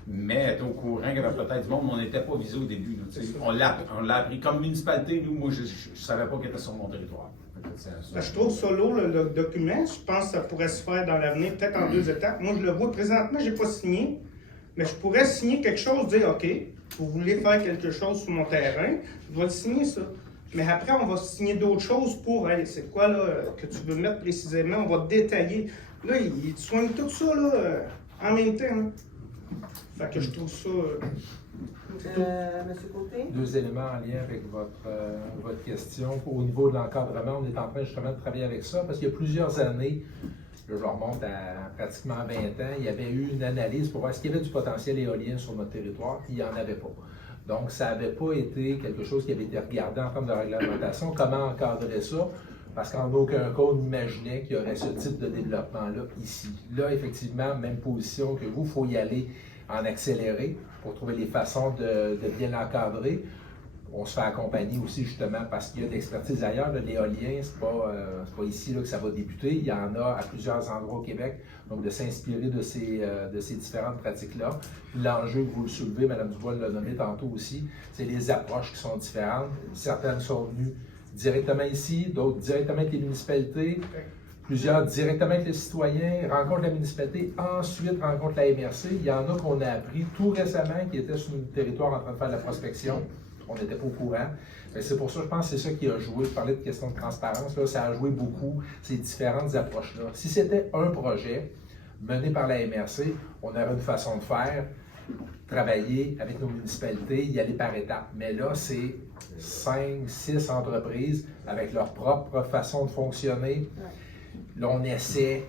Mais elle était au courant qu'il y avait peut-être du monde, mais on n'était pas visé au début. On l'a appris. Comme municipalité, nous, moi, je ne savais pas qu'elle était sur mon territoire. Je trouve ça lourd, le document. Je pense que ça pourrait se faire dans l'avenir, peut-être en 2 étapes. Moi, je le vois présentement, je n'ai pas signé. Mais je pourrais signer quelque chose, dire OK, vous voulez faire quelque chose sur mon terrain, je vais le signer ça. Mais après, on va signer d'autres choses pour, hey, c'est quoi là que tu veux mettre précisément, on va détailler. Là, ils soignent tout ça là, en même temps. Hein. Fait que je trouve ça. Monsieur Côté? 2 éléments en lien avec votre question. Au niveau de l'encadrement, on est en train justement de travailler avec ça parce qu'il y a plusieurs années. Là, je remonte à pratiquement 20 ans, il y avait eu une analyse pour voir est-ce qu'il y avait du potentiel éolien sur notre territoire, puis il n'y en avait pas. Donc, ça n'avait pas été quelque chose qui avait été regardé en termes de réglementation. Comment encadrer ça? Parce qu'en aucun cas, on imaginait qu'il y aurait ce type de développement-là ici. Là, effectivement, même position que vous, il faut y aller en accéléré pour trouver les façons de bien l'encadrer. On se fait accompagner aussi justement parce qu'il y a de l'expertise ailleurs. L'éolien, c'est pas ici là, que ça va débuter. Il y en a à plusieurs endroits au Québec. Donc, de s'inspirer de ces différentes pratiques-là. L'enjeu que vous le soulevez, Mme Dubois l'a nommé tantôt aussi, c'est les approches qui sont différentes. Certaines sont venues directement ici, d'autres directement avec les municipalités. Plusieurs directement avec les citoyens, rencontrent la municipalité, ensuite rencontrent la MRC. Il y en a qu'on a appris tout récemment qui étaient sur le territoire en train de faire de la prospection. On n'était pas au courant. C'est pour ça, je pense que c'est ça qui a joué. Je parlais de question de transparence, là, ça a joué beaucoup, ces différentes approches-là. Si c'était un projet mené par la MRC, on aurait une façon de faire, travailler avec nos municipalités, y aller par étapes. Mais là, c'est 5, 6 entreprises avec leur propre façon de fonctionner. Là, on essaie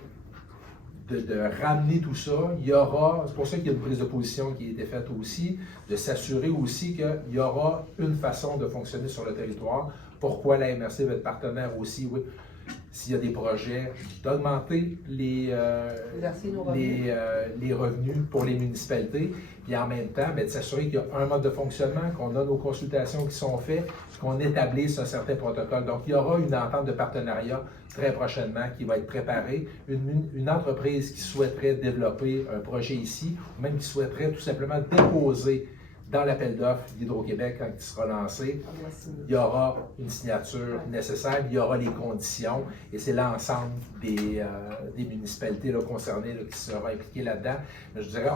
de ramener tout ça. Il y aura, c'est pour ça qu'il y a une prise de position qui a été faite aussi, de s'assurer aussi qu'il y aura une façon de fonctionner sur le territoire. Pourquoi la MRC va être partenaire aussi? Oui. s'il y a des projets, d'augmenter les revenus pour les municipalités, puis en même temps, de s'assurer qu'il y a un mode de fonctionnement, qu'on a nos consultations qui sont faites, qu'on établisse un certain protocole. Donc, il y aura une entente de partenariat très prochainement qui va être préparée. Une entreprise qui souhaiterait développer un projet ici, ou même qui souhaiterait tout simplement déposer dans l'appel d'offres d'Hydro-Québec quand il sera lancé, il y aura une signature nécessaire, il y aura les conditions, et c'est l'ensemble des municipalités là, concernées là, qui seront impliquées là-dedans. Mais je dirais,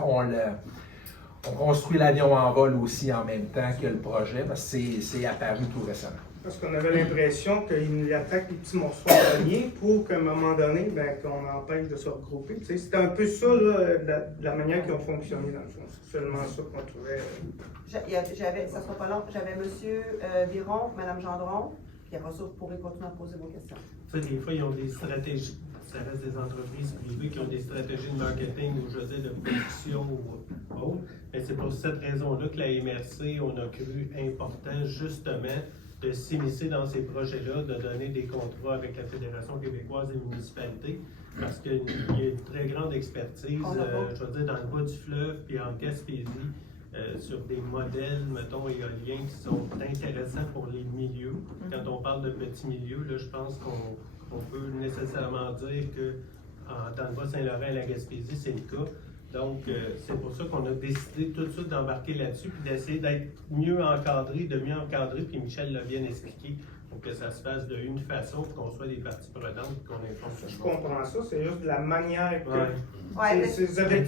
on construit l'avion en vol aussi en même temps que le projet, parce que c'est apparu tout récemment. Parce qu'on avait l'impression qu'il attaque les petits morceaux derniers pour qu'à un moment donné, qu'on empêche de se regrouper. Tu sais, c'était un peu ça, là, la manière qu'ils ont fonctionné, dans le fond. C'est seulement ça qu'on trouvait. Ça sera pas long. J'avais M. Biron, Mme Gendron, puis après ça, vous pourrez continuer à poser vos questions. Tu sais, des fois, ils ont des stratégies. Ça reste des entreprises privées qui ont des stratégies de marketing ou, je veux dire, de production ou autre. Mais c'est pour cette raison-là que la MRC, on a cru important, justement, de s'immiscer dans ces projets-là, de donner des contrats avec la Fédération québécoise des municipalités, parce qu'il y a une très grande expertise, je veux dire, dans le bas du fleuve, puis en Gaspésie, sur des modèles, mettons, éoliens qui sont intéressants pour les milieux. Quand on parle de petits milieux, là, je pense qu'on peut nécessairement dire que dans le Bas-Saint-Laurent et la Gaspésie, c'est le cas. Donc, c'est pour ça qu'on a décidé tout de suite d'embarquer là-dessus, puis d'essayer d'être mieux encadré, puis Michel l'a bien expliqué, pour que ça se fasse d'une façon, pour qu'on soit des parties prenantes, qu'on informe. Je comprends ça, c'est juste de la manière que... Ouais, vous avez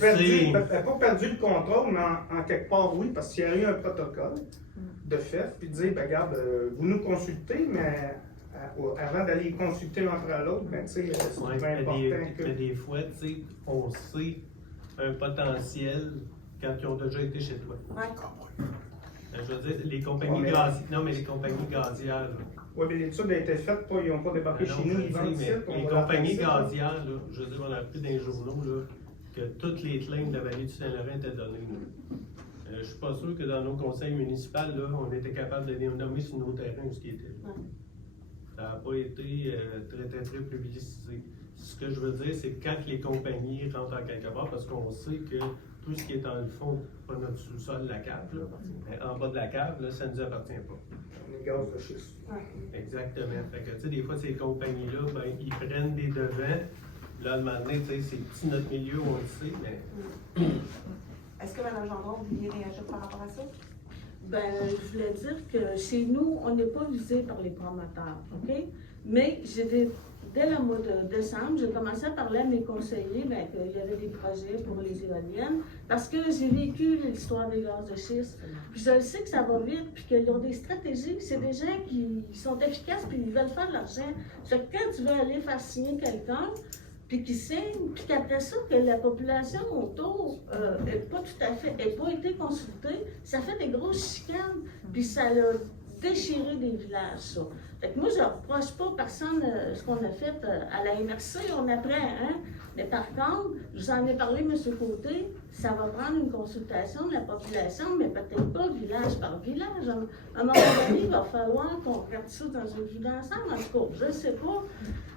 pas perdu le contrôle, mais en quelque part, oui, parce qu'il y a eu un protocole de fait, puis de dire, regarde, vous nous consultez, mais avant d'aller consulter l'un après l'autre, tu sais, c'est très important que... Mais des fois, tu sais, on sait un potentiel quand ils ont déjà été chez toi. Je veux dire, les compagnies gazières. Non, mais les compagnies gazières. Oui, mais l'étude a été faite, ils n'ont pas débarqué chez nous, ils vendent ici. Les compagnies gazières, là, je veux dire, on a appris dans les journaux là, que toutes les claims de la vallée du Saint-Laurent étaient données. Je ne suis pas sûr que dans nos conseils municipaux, là, on était capable de les nommer sur nos terrains où ce qui était. Ça n'a pas été très publicisé. Ce que je veux dire, c'est quand les compagnies rentrent en quelque part, parce qu'on sait que tout ce qui est dans le fond, pas notre sous-sol, la cave, là, mais en bas de la cave, là, ça ne nous appartient pas. Les gaz de schiste. Exactement. Fait que, tu sais, des fois, ces compagnies-là, ils prennent des devants. Là, le moment donné, tu sais, c'est petit notre milieu, on le sait, mais... Est-ce que Mme Gendron, vous vouliez réagir par rapport à ça? Je voulais dire que chez nous, on n'est pas visé par les promoteurs, OK? Mais dès le mois de décembre, j'ai commencé à parler à mes conseillers qu'il y avait des projets pour les éoliennes, parce que j'ai vécu l'histoire des gaz de schiste. Puis je sais que ça va vite, puis qu'ils ont des stratégies. C'est des gens qui sont efficaces, puis ils veulent faire de l'argent. Fait que quand tu veux aller faire signer quelqu'un, puis qui signe, puis qu'après ça, que la population autour n'ait pas tout à fait, n'ait pas été consultée, ça fait des grosses chicanes, puis ça a déchiré des villages, ça. Fait que moi, je ne reproche pas personne ce qu'on a fait à la MRC, on apprend, hein? Mais par contre, je vous en ai parlé, M. Côté, ça va prendre une consultation de la population, mais peut-être pas village par village. À un moment donné, il va falloir qu'on regarde ça dans une vue d'ensemble, en tout cas, je ne sais pas.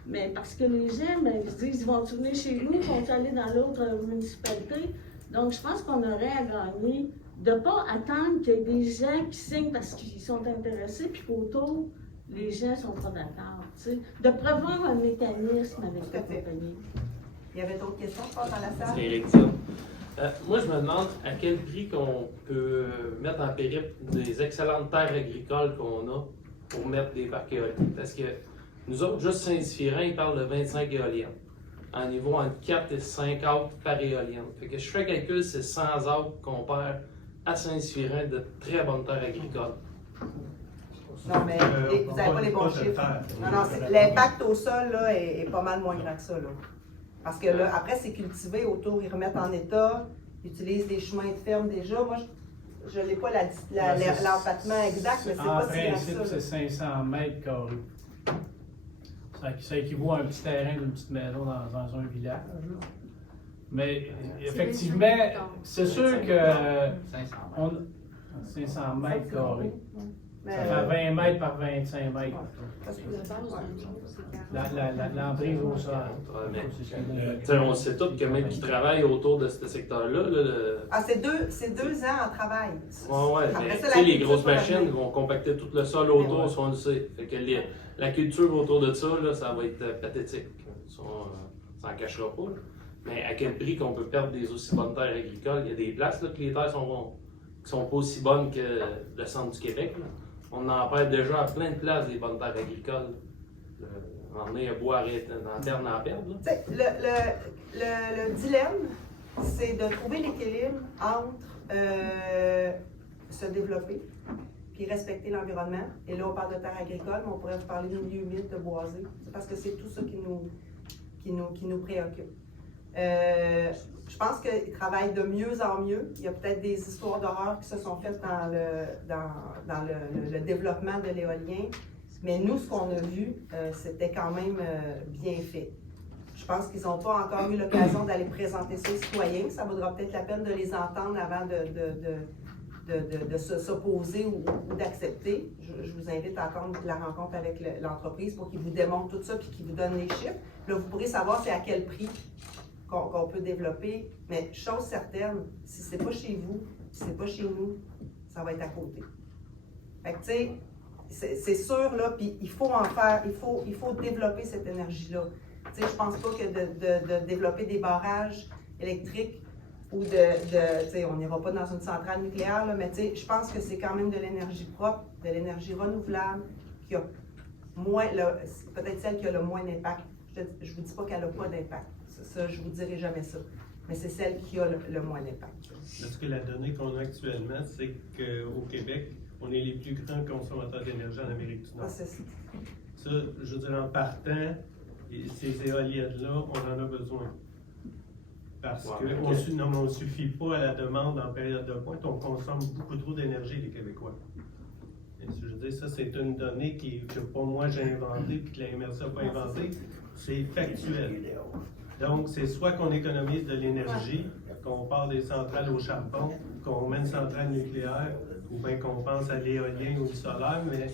Mais parce que les gens, ils se disent, ils vont venir chez nous, ils vont aller dans l'autre municipalité. Donc, je pense qu'on aurait à gagner de ne pas attendre qu'il y ait des gens qui signent parce qu'ils sont intéressés, puis qu'autour, les gens ne sont pas d'accord. De prévoir un mécanisme avec la compagnie. Il y avait d'autres questions, je pense, dans la salle? C'est Éric Dion. Moi, je me demande à quel prix qu'on peut mettre en périple des excellentes terres agricoles qu'on a pour mettre des parcs éoliens. Parce que nous autres, juste Saint-Different, ils parlent de 25 éoliennes. En niveau entre 4 et 5 acres par éolienne. Fait que je fais le calcul, c'est 100 acres qu'on perd à Saint-Different de très bonnes terres agricoles. Non, mais vous n'avez pas les bons chiffres. Non, l'impact au sol là, est pas mal moins grand que ça. Là. Parce que là, après, c'est cultivé autour, ils remettent en état, ils utilisent des chemins de ferme déjà. Moi, je n'ai pas l'empattement exact, mais c'est pas si grand que ça. En principe, c'est 500 mètres carrés. Ça équivaut à un petit terrain d'une petite maison dans un village. Là. Mais effectivement, c'est sûr que 500 mètres carrés. Mais, Ça fait 20 mètres par 25 mètres. parce que- L'emprise au sol. On sait tous que même qui travaillent autour de ce secteur-là, Ah, c'est 2 ans en travail. ouais, Après mais ça, tu sais, la les culture grosses sur la machines vie. vont compacter tout le sol autour, ça on le sait. Fait que la culture autour de ça, là, ça va être pathétique. Ça, on s'en cachera pas. Là. Mais à quel prix qu'on peut perdre des aussi bonnes terres agricoles? Il y a des places là, que les terres sont pas aussi bonnes que le centre du Québec. Là. On en perd déjà à plein de places des bonnes terres agricoles. On est à boire en terre d'en perdre. Là. Tu sais, le dilemme, c'est de trouver l'équilibre entre se développer puis respecter l'environnement. Et là, on parle de terre agricole, mais on pourrait vous parler de milieu humide, de boisé, parce que c'est tout ça qui nous préoccupe. Je pense qu'ils travaillent de mieux en mieux. Il y a peut-être des histoires d'horreur qui se sont faites dans le développement de l'éolien, mais nous, ce qu'on a vu, c'était quand même bien fait. Je pense qu'ils n'ont pas encore eu l'occasion d'aller présenter ça aux citoyens. Ça vaudra peut-être la peine de les entendre avant de s'opposer ou d'accepter. Je vous invite à attendre la rencontre avec l'entreprise pour qu'ils vous démontrent tout ça et qu'ils vous donnent les chiffres. Là, vous pourrez savoir c'est à quel prix qu'on peut développer. Mais chose certaine, si c'est pas chez vous, si c'est pas chez nous, ça va être à côté. Fait que, tu sais, c'est sûr, là, puis il faut en faire, il faut développer cette énergie-là. Tu sais, je pense pas que de développer des barrages électriques ou tu sais, on n'ira pas dans une centrale nucléaire, là, mais tu sais, je pense que c'est quand même de l'énergie propre, de l'énergie renouvelable, qui a moins, peut-être celle qui a le moins d'impact. Je vous dis pas qu'elle n'a pas d'impact. Ça, je vous dirai jamais ça. Mais c'est celle qui a le moins d'impact. Parce que la donnée qu'on a actuellement, c'est qu'au Québec, on est les plus grands consommateurs d'énergie en Amérique du Nord. Ah, c'est ça. Ça, je veux dire, en partant, ces éoliennes-là, on en a besoin. Parce qu'on ne suffit pas à la demande en période de pointe, on consomme beaucoup trop d'énergie, les Québécois. Et je veux dire, ça, c'est une donnée que pas moi j'ai inventée puis que la MRC n'a pas inventée, c'est factuel. Donc, c'est soit qu'on économise de l'énergie, qu'on part des centrales au charbon, qu'on met une centrale nucléaire, ou bien qu'on pense à l'éolien ou au solaire, mais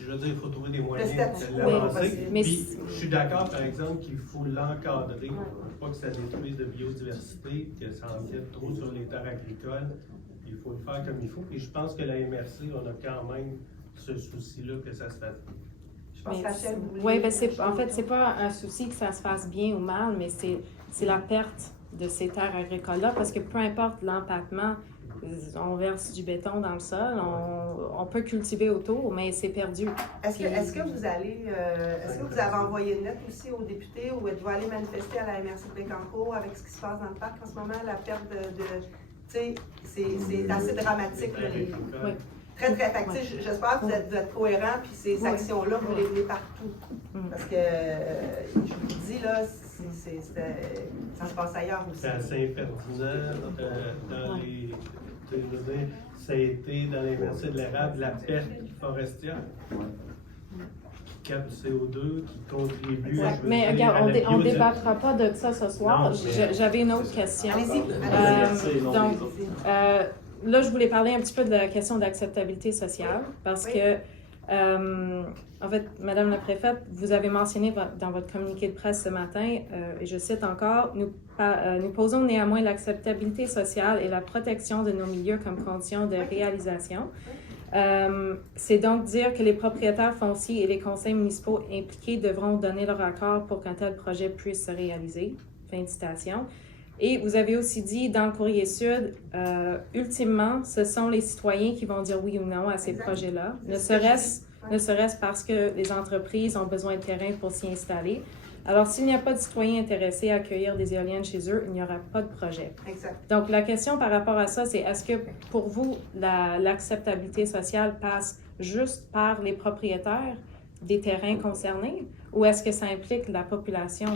je veux dire, il faut trouver des moyens de l'avancer. Puis, je suis d'accord, par exemple, qu'il faut l'encadrer pour pas que ça détruise de biodiversité, que ça empiète trop sur les terres agricoles. Il faut le faire comme il faut. Et je pense que la MRC, on a quand même ce souci-là que ça se fasse bien. Oui, ben en fait, c'est pas un souci que ça se fasse bien ou mal, mais c'est la perte de ces terres agricoles-là, parce que peu importe l'empattement, on verse du béton dans le sol, on peut cultiver autour, mais c'est perdu. Est-ce que vous avez envoyé une lettre aussi aux députés ou êtes-vous allé manifester à la MRC de Bécancour avec ce qui se passe dans le parc en ce moment, la perte de tu sais, c'est assez dramatique. Là, oui. Très, très factif. J'espère que vous êtes cohérents, puis ces actions-là, vous les voulez partout. Parce que, je vous dis, là, ça se passe ailleurs aussi. C'est à Saint-Ferdinand, ça a été dans les versets de l'érable, la perte forestière. Qui capte du CO2, qui contribue. Mais regarde, on ne débattra pas de ça ce soir. J'avais une autre question. Donc, là, je voulais parler un petit peu de la question d'acceptabilité sociale, parce que, en fait, Madame la préfète, vous avez mentionné dans votre communiqué de presse ce matin, et je cite encore, nous posons néanmoins l'acceptabilité sociale et la protection de nos milieux comme condition de réalisation. C'est donc dire que les propriétaires fonciers et les conseils municipaux impliqués devront donner leur accord pour qu'un tel projet puisse se réaliser. Fin de citation. Et vous avez aussi dit dans le Courrier Sud, ultimement, ce sont les citoyens qui vont dire oui ou non à ces projets-là, ne serait-ce parce que les entreprises ont besoin de terrain pour s'y installer. Alors, s'il n'y a pas de citoyens intéressés à accueillir des éoliennes chez eux, il n'y aura pas de projet. Exact. Donc, la question par rapport à ça, c'est est-ce que pour vous, l'acceptabilité sociale passe juste par les propriétaires des terrains concernés ou est-ce que ça implique la population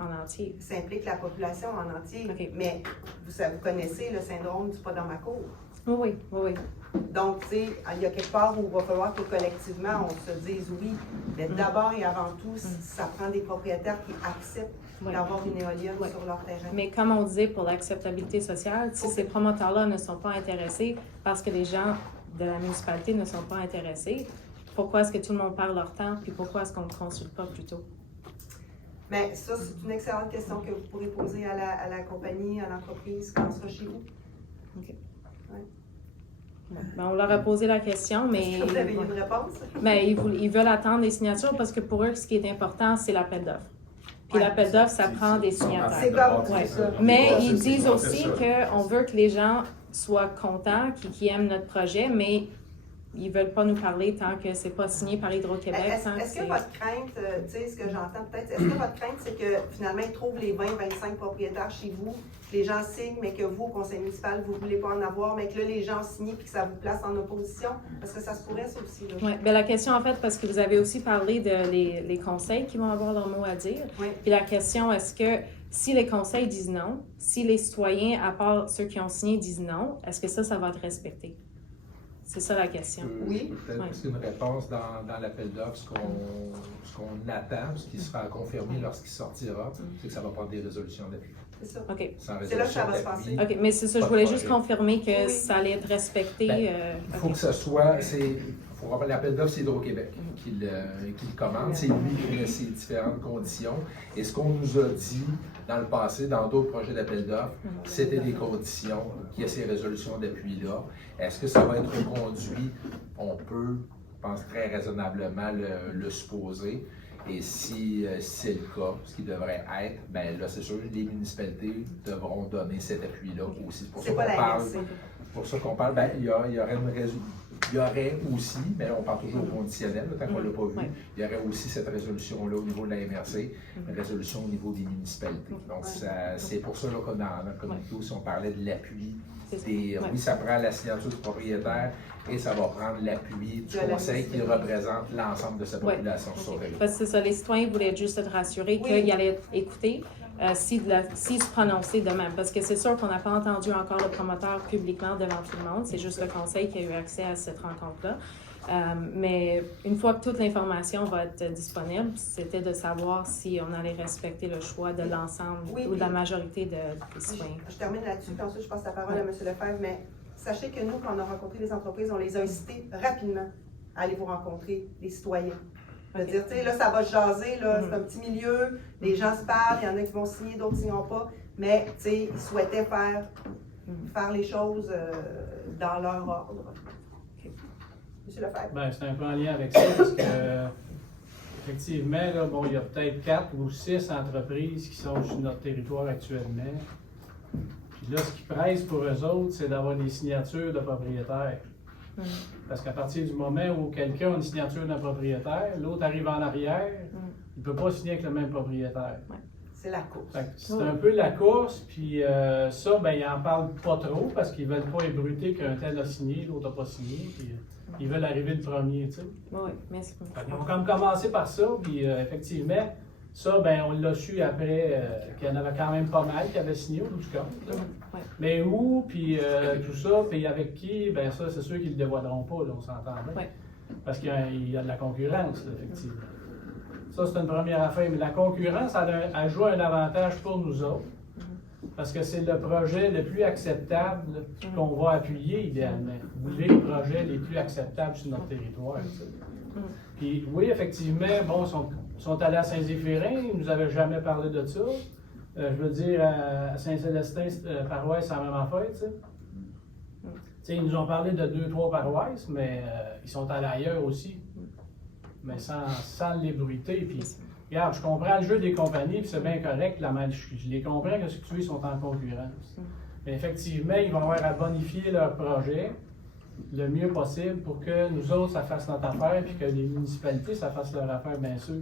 en entier? Ça implique la population en entier, okay. Mais vous connaissez le syndrome du pas dans ma cour. Oui. Donc, tu sais, il y a quelque part où il va falloir que collectivement, on se dise oui. Mais d'abord et avant tout, ça prend des propriétaires qui acceptent d'avoir une éolienne sur leur terrain. Mais comme on disait pour l'acceptabilité sociale, si ces promoteurs-là ne sont pas intéressés parce que les gens de la municipalité ne sont pas intéressés, pourquoi est-ce que tout le monde perd leur temps, puis pourquoi est-ce qu'on ne consulte pas plus tôt? Mais ça, c'est une excellente question que vous pourrez poser à la compagnie, à l'entreprise quand on sera chez vous. OK. Ouais. Ben, on leur a posé la question, mais... Est-ce que vous avez une réponse? Mais ils veulent attendre des signatures parce que pour eux, ce qui est important, c'est l'appel d'offres. Puis l'appel d'offres, ça prend des signataires. C'est comme Ouais. ça. Mais ils disent aussi qu'on veut que les gens soient contents, qui aiment notre projet, mais ils ne veulent pas nous parler tant que c'est pas signé par Hydro-Québec. Est-ce que votre crainte, tu sais, ce que j'entends peut-être, est-ce que votre crainte, c'est que finalement, ils trouvent les 20-25 propriétaires chez vous, que les gens signent, mais que vous, au conseil municipal, vous ne voulez pas en avoir, mais que là, les gens signent et que ça vous place en opposition? Parce que ça se pourrait, ça aussi. Oui, bien la question, en fait, parce que vous avez aussi parlé de les conseils qui vont avoir leur mot à dire. Oui. Puis la question, est-ce que si les conseils disent non, si les citoyens, à part ceux qui ont signé, disent non, est-ce que ça va être respecté? C'est ça la question. Oui. Peut-être que c'est une réponse dans l'appel d'offres. Ce qu'on attend, ce qui sera confirmé lorsqu'il sortira, c'est que ça va prendre des résolutions d'appui. C'est ça. OK. C'est là que ça va se passer. OK, mais c'est ça, je Pas de voulais juste projet. confirmer que Oui. ça allait être respecté. Il faut que ce soit, l'appel d'offres, c'est Hydro-Québec qui le commande. C'est lui qui met ces différentes conditions. Et ce qu'on nous a dit dans le passé, dans d'autres projets d'appel d'offres, c'était des conditions, qu'il y ait ces résolutions d'appui-là. Est-ce que ça va être reconduit? On peut, je pense très raisonnablement, le supposer. Et si c'est le cas, ce qui devrait être, bien là, c'est sûr, les municipalités devront donner cet appui-là aussi. C'est pas la MRC. Pour ça qu'on parle, ben, il y aurait aussi, mais là, on parle toujours au conditionnel, tant qu'on ne l'a pas vu, il y aurait aussi cette résolution-là au niveau de la MRC, une résolution au niveau des municipalités. Donc, c'est pour ça là, que dans le communiqué aussi, on parlait de l'appui. Oui, ça prend la signature du propriétaire et ça va prendre l'appui du conseil qui représente l'ensemble de sa population sur le territoire. Parce que c'est ça, les citoyens voulaient juste être rassurés qu'ils allaient être écoutés s'ils se prononçaient de même. Parce que c'est sûr qu'on n'a pas entendu encore le promoteur publiquement devant tout le monde. C'est juste le conseil qui a eu accès à cette rencontre-là. Mais une fois que toute l'information va être disponible, c'était de savoir si on allait respecter le choix de l'ensemble ou de la majorité des citoyens. Je termine là-dessus, puis ensuite je passe la parole à M. Lefebvre, mais sachez que nous, quand on a rencontré les entreprises, on les a incités rapidement à aller vous rencontrer, les citoyens. Je veux dire, tu sais, là, ça va se jaser, là, c'est un petit milieu, les gens se parlent, il y en a qui vont signer, d'autres ne signeront pas, mais, tu sais, ils souhaitaient faire les choses dans leur ordre. M. Lefebvre. Bien, c'est un peu en lien avec ça, parce que, effectivement, là, bon, il y a peut-être 4 ou 6 entreprises qui sont sur notre territoire actuellement. Puis là, ce qui presse pour eux autres, c'est d'avoir des signatures de propriétaires. Parce qu'à partir du moment où quelqu'un a une signature d'un propriétaire, l'autre arrive en arrière, il ne peut pas signer avec le même propriétaire. C'est la course. C'est un peu la course, puis ça, ben, ils n'en parlent pas trop parce qu'ils ne veulent pas ébruiter qu'un tel a signé, l'autre n'a pas signé, puis ils veulent arriver le premier, tu sais. Oui, merci. Ils ont comme commencé par ça, puis effectivement, ça, ben, on l'a su après qu'il y en avait quand même pas mal qui avaient signé au bout du compte. Mais où, puis tout ça, puis avec qui, ben ça, c'est sûr qu'ils ne le dévoileront pas, là, on s'entend bien. Parce qu'il y a de la concurrence, là, effectivement. Ça, c'est une première affaire. Mais la concurrence, elle joue un avantage pour nous autres. Parce que c'est le projet le plus acceptable qu'on va appuyer idéalement. Les projets les plus acceptables sur notre territoire. Puis oui, effectivement, bon, ils sont allés à Saint-Zéphirin, ils ne nous avaient jamais parlé de ça. Je veux dire, à Saint-Célestin, paroisse, c'est la même affaire, tu sais. Ils nous ont parlé de 2-3 paroisses, mais ils sont allés ailleurs aussi. Mais sans l'ébruiter. Puis, regarde, je comprends le jeu des compagnies, puis c'est bien correct, je les comprends que ceux qui sont en concurrence. Mais effectivement, ils vont avoir à bonifier leur projet le mieux possible pour que nous autres, ça fasse notre affaire, puis que les municipalités, ça fasse leur affaire, bien sûr.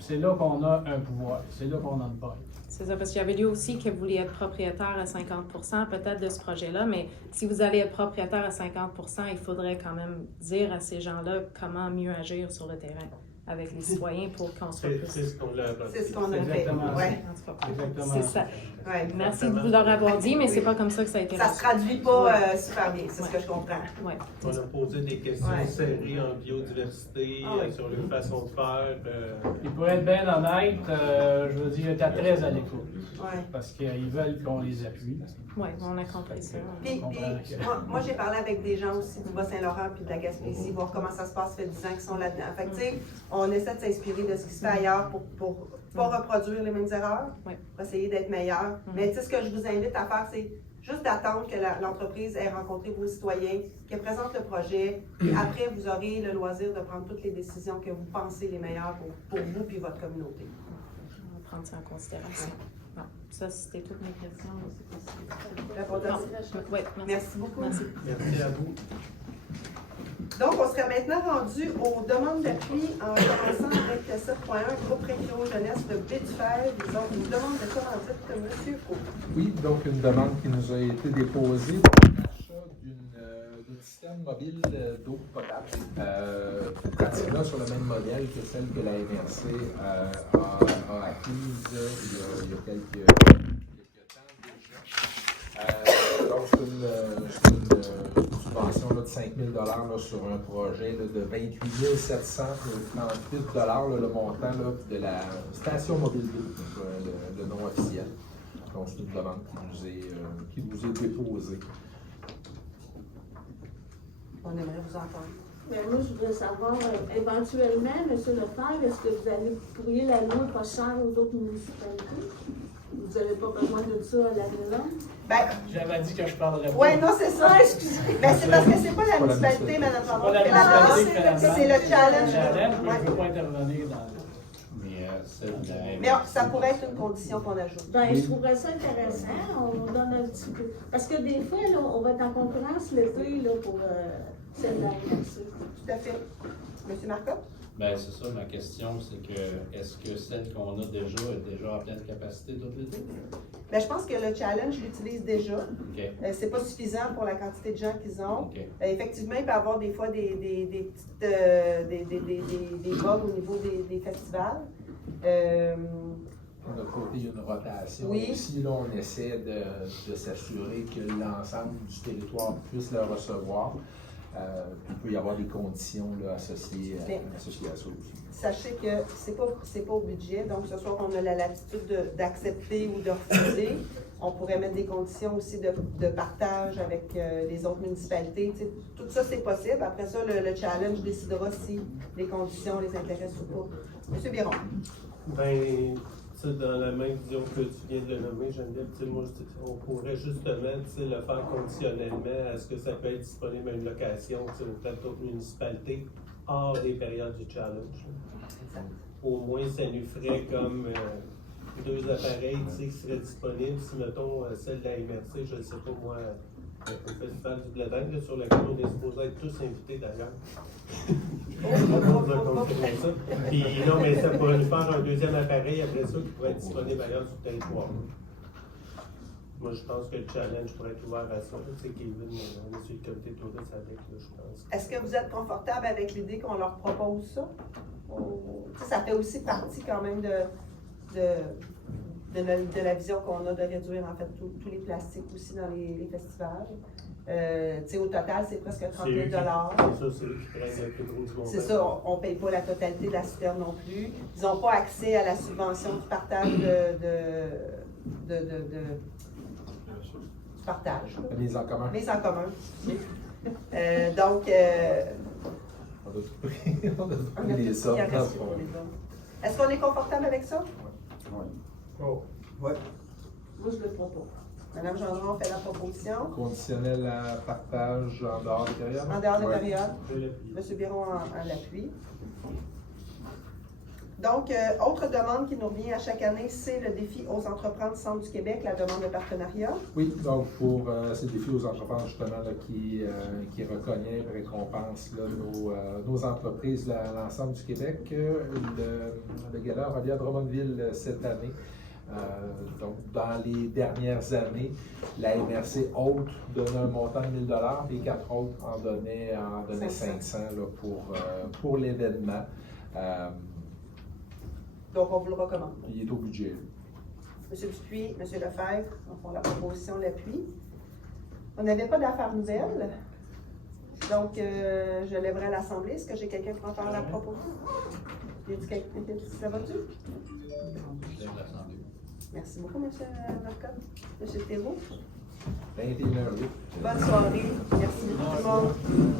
C'est là qu'on a un pouvoir, c'est là qu'on a une part. C'est ça, parce qu'il y avait lu aussi que vous vouliez être propriétaire à 50% peut-être de ce projet-là, mais si vous allez être propriétaire à 50%, il faudrait quand même dire à ces gens-là comment mieux agir sur le terrain avec les citoyens pour qu'on soit plus... C'est ce qu'on a C'est ce qu'on a fait. Ouais. Exactement. C'est ça. Ouais, Merci de vous leur avoir dit, mais c'est pas comme ça que ça a été Ça se traduit pas super bien, c'est ce que je comprends. Ouais. On a posé des questions serrées en biodiversité, sur leur façon de faire. Puis pour être bien honnête, je veux dire, ils étaient très à l'écoute. Ouais. Parce qu'ils veulent qu'on les appuie. Oui, on a compris ça. Puis, moi j'ai parlé avec des gens aussi du Bas-Saint-Laurent puis de la Gaspésie, voir comment ça se passe, ça fait 10 ans qu'ils sont là-dedans. Fait que, tu sais, on essaie de s'inspirer de ce qui se fait ailleurs pour pas reproduire les mêmes erreurs, pour essayer d'être meilleur. Mais tu sais, ce que je vous invite à faire, c'est juste d'attendre que l'entreprise ait rencontré vos citoyens, qu'elle présente le projet, et après, vous aurez le loisir de prendre toutes les décisions que vous pensez les meilleures pour vous et votre communauté. On va prendre ça en considération. Bon, ça, c'était toutes mes questions. Oui, merci beaucoup. Merci. Merci à vous. Donc, on serait maintenant rendu aux demandes d'appui en commençant avec 7.1, groupe Récréo Jeunesse de Baie-du-Fer. Ils ont une demande de commandite de M. Faux. Oui, donc une demande qui nous a été déposée pour l'achat d'un système mobile d'eau potable, pratiquement sur le même modèle que celle que la MRC a acquise il y a quelques temps déjà. Donc, c'est une subvention de 5 000 sur un projet de 28 738 le montant de la station mobile d'eau, le nom officiel. Donc, c'est une demande qui nous est déposée. On aimerait vous entendre. Mais moi, je voudrais savoir, éventuellement, M. Lefebvre, est-ce que vous pourriez la louer pas cher aux autres municipalités? Vous n'avez pas besoin de ça à la Grélande? Ben, j'avais dit que je parlerais pas. Oui, non, c'est ça. Excusez. Ben, c'est parce que c'est pas la municipalité, Mme Jambon, qui fait la demande. C'est le challenge. Je ne veux pas intervenir dans Mais ça pourrait être une condition qu'on ajoute. Ben, je trouverais ça intéressant. On donne un petit peu. Parce que des fois, là, on va être en concurrence l'été pour celle de la MRC. Tout à fait. M. Marcotte? Bien, c'est ça, ma question, c'est que est-ce que celle qu'on a déjà est déjà à pleine capacité tout l'été? Bien, je pense que le challenge l'utilise déjà. OK. C'est pas suffisant pour la quantité de gens qu'ils ont. OK. Effectivement, il peut y avoir des fois des bugs au niveau des festivals. De notre côté, il y a une rotation. Oui. Aussi, là, on essaie de s'assurer que l'ensemble du territoire puisse le recevoir. Puis il peut y avoir des conditions là, associées à ça aussi. Sachez que c'est pas au budget, donc ce soir on a la latitude d'accepter ou de refuser. On pourrait mettre des conditions aussi de partage avec les autres municipalités. T'sais, tout ça, c'est possible. Après ça, le challenge décidera si les conditions les intéressent ou pas. M. Biron. Ben, dans la même vision que tu viens de le nommer, Geneviève, moi, on pourrait justement le faire conditionnellement à ce que ça peut être disponible à une location auprès d'autres municipalités hors des périodes du challenge. Au moins, ça nous ferait comme 2 appareils qui seraient disponibles. Si, mettons, celle de la MRC, je ne sais pas moi, au Festival du Blé d'Inde, sur lequel on est supposé être tous invités d'ailleurs. On va confirmer ça. Puis non, mais ça pourrait nous faire un 2e appareil après ça qui pourrait être disponible ailleurs sur le territoire. Moi, je pense que le challenge pourrait être ouvert à ça. C'est Kevin, monsieur le comité de tourisme avec, là, je pense. Est-ce que vous êtes confortable avec l'idée qu'on leur propose ça? Ça fait aussi partie quand même de la vision qu'on a de réduire en fait tous les plastiques aussi dans les festivals. Au total, c'est presque 30 000 $. C'est ça, c'est eux qui prennent le plus gros du montant. C'est ça, on ne paye pas la totalité de la citerne non plus. Ils n'ont pas accès à la subvention du partage du partage. Mise en commun. Mise en commun. Donc, on a tout pris les sortes. Est-ce qu'on est confortable avec ça? Oui. Oh. Oui. Moi, je le propose. Madame Gendron fait la proposition. Conditionnel à partage en dehors des périodes? En dehors des périodes. M. Biron en l'appui. Donc, autre demande qui nous revient à chaque année, c'est le défi aux entreprises du Centre du Québec, la demande de partenariat. Oui, donc pour ce défi aux entreprises, justement, là, qui reconnaît et récompense là, nos entreprises, l'ensemble du Québec, le gala revient à Drummondville cette année. Donc, dans les dernières années, la MRC haute donnait un montant de 1 000 $, les 4 autres en donnaient 500 là, pour l'événement. Donc, on vous le recommande. Il est au budget. M. Dupuis, M. Lefebvre font la proposition, l'appui. On n'avait pas d'affaires nouvelles. Donc, je lèverai à l'Assemblée. Est-ce que j'ai quelqu'un pour en faire la proposition? Ça va-tu? Je lève l'Assemblée. Merci beaucoup, M. Marcotte. M. Thérault? 21h08. Bonne soirée. Merci beaucoup tout le monde.